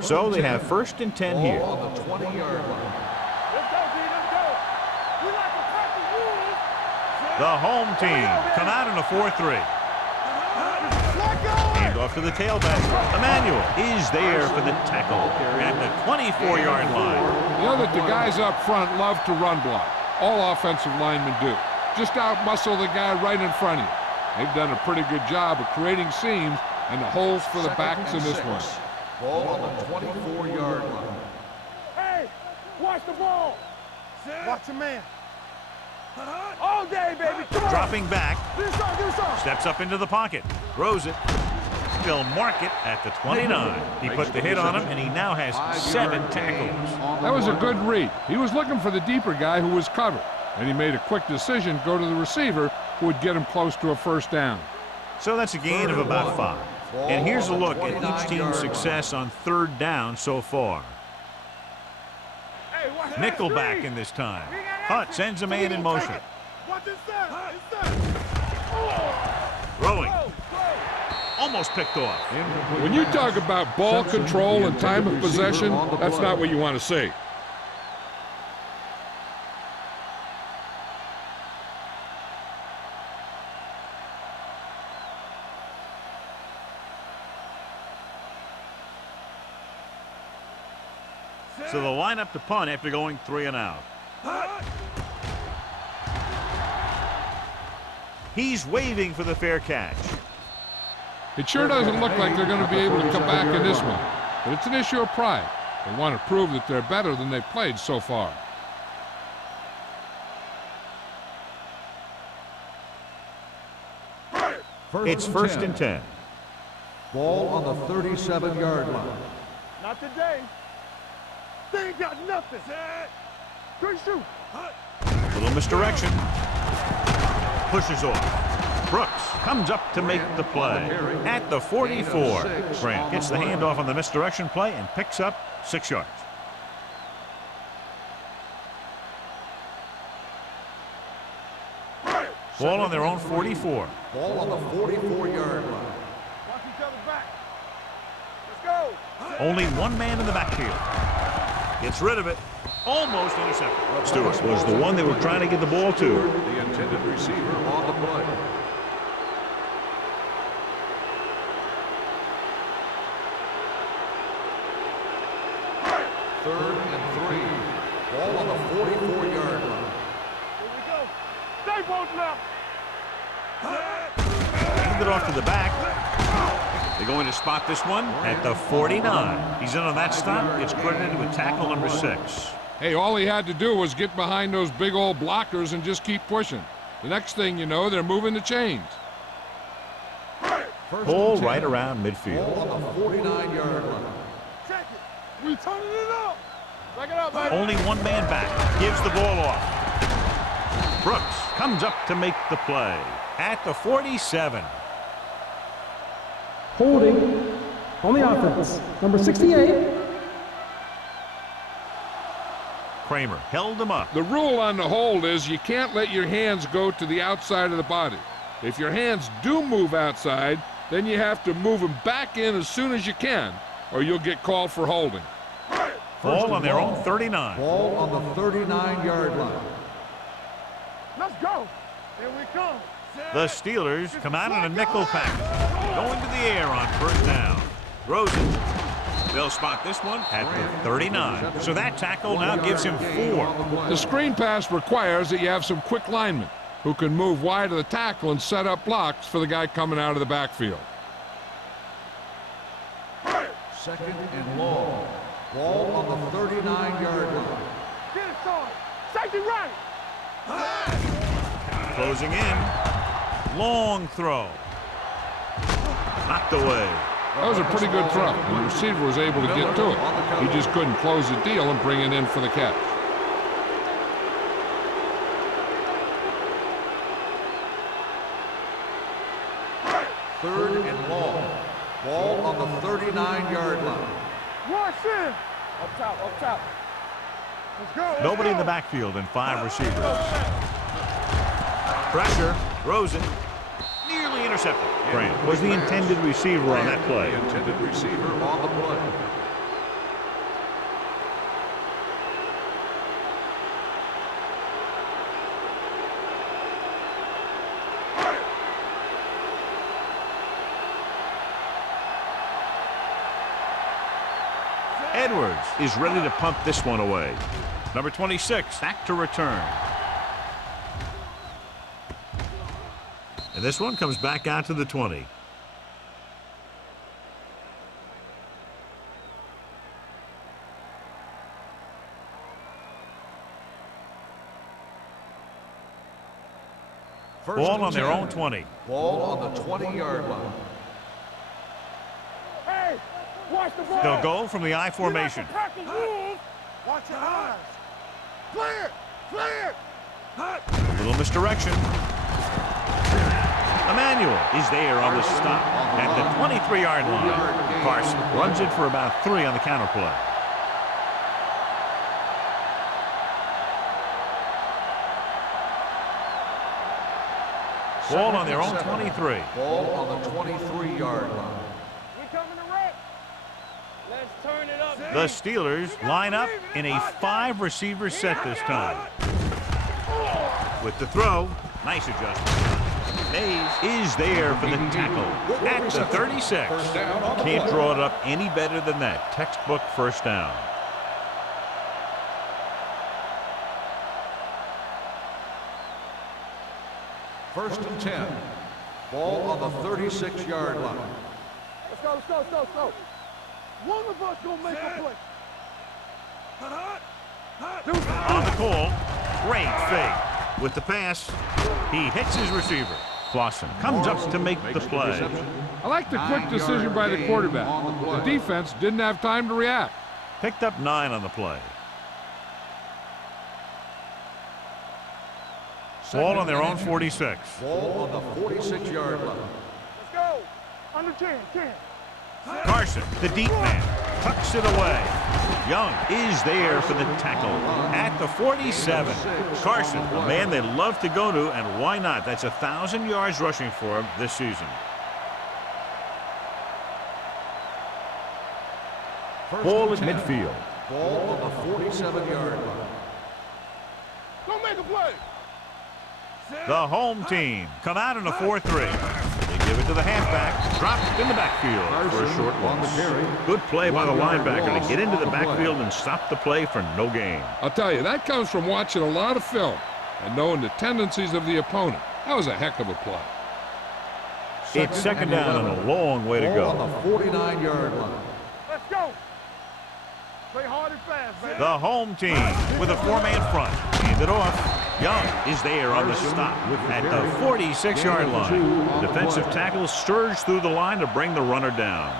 So they have first and 10 here. Ball on the 20-yard line. Let's go, D. Let's go. We like to crack the rules. The home team come out in a 4-3. Let go. Hand off to the tailback. Emmanuel is there for the tackle at the 24-yard line. You know that the guys up front love to run block. All offensive linemen do. Just out-muscle the guy right in front of you. They've done a pretty good job of creating seams and the holes for the backs in this one. Ball on the 24-yard line. Hey, watch the ball. Watch your man. All day, baby. Come on. Dropping back. Do something. Steps up into the pocket. Throws it. They'll mark it at the 29. He put the hit on him, and he now has 7 tackles. That was a good read. He was looking for the deeper guy who was covered, and he made a quick decision to go to the receiver who would get him close to a first down. So that's a gain of about 5. And here's a look at each team's success on third down so far. Hey, watch Nickelback in this time. Hutt sends a man in motion. Watch this side. Throwing. Almost picked off. When you talk about ball control and time of possession, that's not what you want to see. So they'll line up to punt after going 3 and out. He's waving for the fair catch. It sure doesn't look like they're going to be able to come back in this one, but it's an issue of pride. They want to prove that they're better than they've played so far. It's first and 10. Ball on the 37-yard line. Not today. They ain't got nothing. Good shoot. Little misdirection. Pushes off. Brooks comes up to make the play at the 44. Grant gets the handoff on the misdirection play and picks up 6 yards. Ball on their own 44. Ball on the 44-yard line. Watch each other back. Let's go. Only one man in the backfield. Gets rid of it. Almost intercepted. Stewart was the one they were trying to get the ball to. The intended receiver on the play. Third and 3. Ball on the 44-yard line. Here we go. Stay both left. Hand it off to the back. They're going to spot this one at the 49. He's in on that stop. It's credited with tackle number 6. Hey, all he had to do was get behind those big old blockers and just keep pushing. The next thing you know, they're moving the chains. Ball right around midfield. Ball on the 49-yard line. Check it. We turning it up. Back it up, baby. Only one man back. Gives the ball off. Brooks comes up to make the play at the 47. Holding on the offense. Number 68. Kramer held him up. The rule on the hold is you can't let your hands go to the outside of the body. If your hands do move outside, then you have to move them back in as soon as you can, or you'll get called for holding. Ball on their own 39. Ball on the 39-yard line. Let's go. Here we come. The Steelers come out in a nickel package. Going to the air on first down. Rosen. They'll spot this one at the 39. So that tackle now gives him 4. The screen pass requires that you have some quick linemen who can move wide of the tackle and set up blocks for the guy coming out of the backfield. Second and long. Ball on the 39-yard line. Get it, son. Safety right. Closing in. Long throw. Knocked away. That was a pretty good throw, and the receiver was able to get to it. He just couldn't close the deal and bring it in for the catch. Third and long. Ball on the 39-yard line. Rush in. Up top, up top. Let's go. Let's Nobody go. in the backfield and 5 receivers. Pressure. Rosen. Nearly intercepted. Grant was the intended receiver on that play. The intended receiver on the play. Edwards is ready to punt this one away. Number 26 back to return. And this one comes back out to the 20. Ball on their own 20. Ball on the 20-yard line. Hey, watch the ball. They'll go from the I formation. Watch your eyes. Clear, clear. Little misdirection. Emmanuel is there on the stop at the 23-yard line. Carson runs it for about 3 on the counter play. Ball on their own 23. Ball on the 23-yard line. We coming to wreck. Let's turn it up. The Steelers line up in a 5-receiver set this time. With the throw, nice adjustment. Mays is there for the tackle at the 36. Can't draw it up any better than that. Textbook first down. First and 10. Ball on the 36-yard line. Let's go, let's go, let's go, let's go. One of us gonna make a play. On the call, great fake. With the pass, he hits his receiver. Clausen comes up to make the play. I like the quick decision by the quarterback. The defense didn't have time to react. Picked up 9 on the play. Ball on their own 46. Ball on the 46-yard line. Let's go. Under 10, 10. Carson, the deep man, tucks it away. Young is there for the tackle at the 47. Carson, a man they love to go to, and why not? That's 1,000 yards rushing for him this season. Ball at midfield. Ball on the 47-yard line. Go make a play. The home team come out in a 4-3. They give it to the halfback, dropped in the backfield for a short loss. Good play by the linebacker to get into the backfield and stop the play for no gain. I'll tell you, that comes from watching a lot of film and knowing the tendencies of the opponent. That was a heck of a play. It's second down and a long way to Ball on go. the 49-yard line. Let's go. Play hard and fast, baby. The home team with a 4-man front. Hand it off. Young is there on the stop at the 46-yard line. The defensive tackle surged through the line to bring the runner down.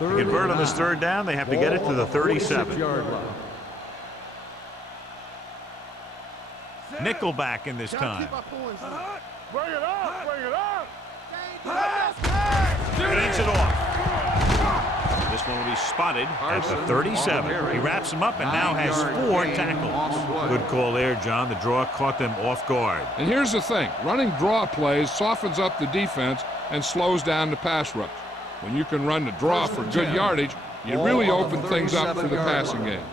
To convert on this third down, they have to get it to the 37. Nickelback in this time. Bring it up, bring it up. Hands it off. This one will be spotted at the 37. He wraps him up and now has 4 tackles. Good call there, John. The draw caught them off guard. And here's the thing. Running draw plays softens up the defense and slows down the pass rush. When you can run the draw for good yardage, you really open things up for the passing game.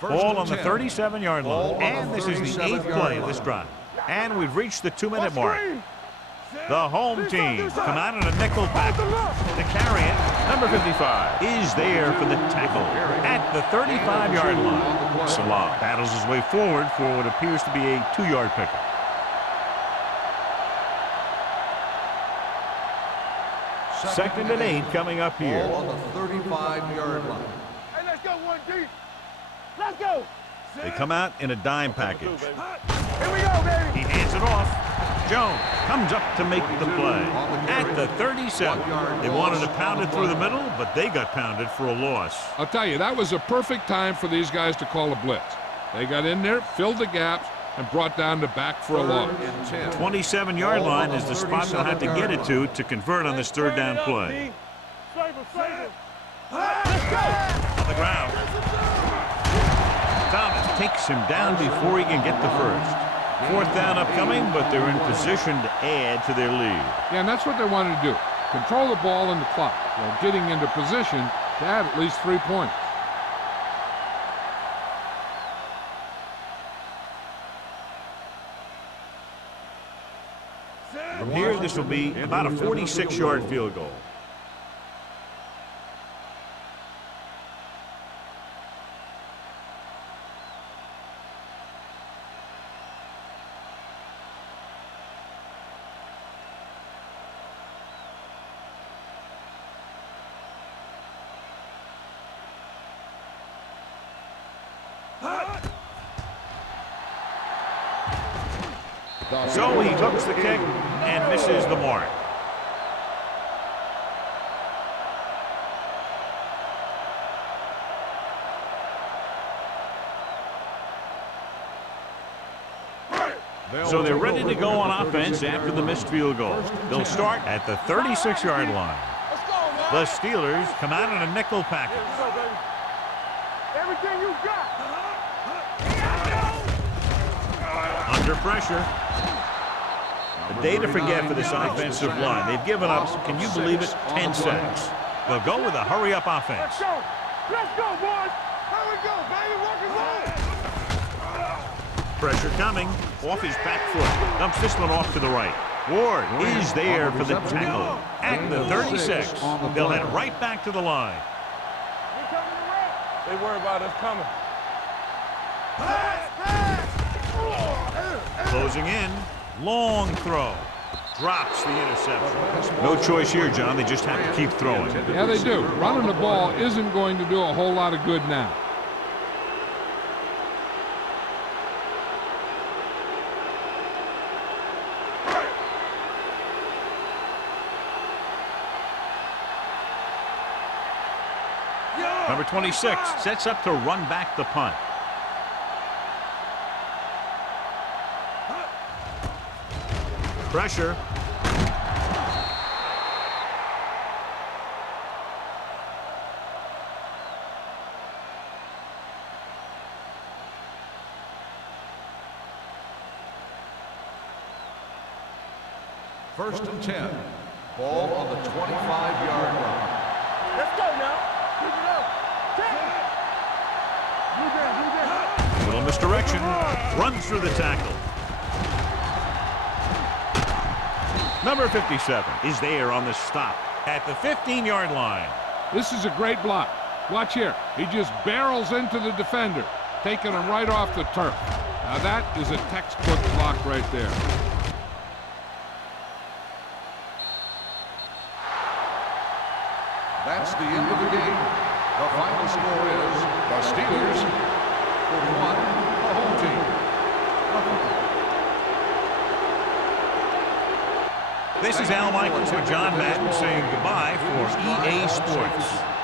Ball on the 37-yard line. And this is the 8th play of this drive. And we've reached the 2-minute mark. The home team come out in a nickel package. To carry it, number 55 is there for the tackle at the 35-yard line. Salah battles his way forward for what appears to be a 2-yard pickup. Second and 8 coming up here. Ball on the 35-yard line. Hey, let's go, 1 deep. Let's go. They come out in a dime package. Here we go, baby. He hands it off. Jones comes up to make the play at the 37. They wanted to pound it through the middle, but they got pounded for a loss. I'll tell you, that was a perfect time for these guys to call a blitz. They got in there, filled the gaps, and brought down the back for a loss. 27-yard line is the spot they'll have to get it to convert on this third down play. Let's go. On the ground. Thomas takes him down before he can get the first. 4th down upcoming, but they're in position to add to their lead. Yeah, and that's what they wanted to do. Control the ball and the clock while getting into position to add at least 3 points. From here, this will be about a 46-yard field goal. So he hooks the kick and misses the mark. So they're ready to go on offense after the missed field goal. They'll start at the 36-yard line. The Steelers come out in a nickel package. Everything you got. Under pressure. A day to forget for this offensive line. They've given up, can you believe it, 10 sacks. They'll go with a hurry-up offense. Let's go. Let's go, boys. Here we go, baby. Work and roll. Pressure coming. Off his back foot. Dumps this one off to the right. Ward is there for the tackle. At the 36. They'll head right back to the line. They worry about us coming. Closing in. Long throw. Drops the interception. No choice here, John. They just have to keep throwing. Yeah, they do. Running the ball isn't going to do a whole lot of good now. Number 26 sets up to run back the punt. Pressure. First and 10. Ball on the 25-yard line. Let's go now. Keep it up. Little misdirection. Runs through the tackle. Number 57 is there on the stop at the 15-yard line. This is a great block. Watch here. He just barrels into the defender, taking him right off the turf. Now that is a textbook block right there. That's the end of the game. The final score is the Steelers 41, the home team. This is Al Michaels with John Madden saying goodbye for EA Sports.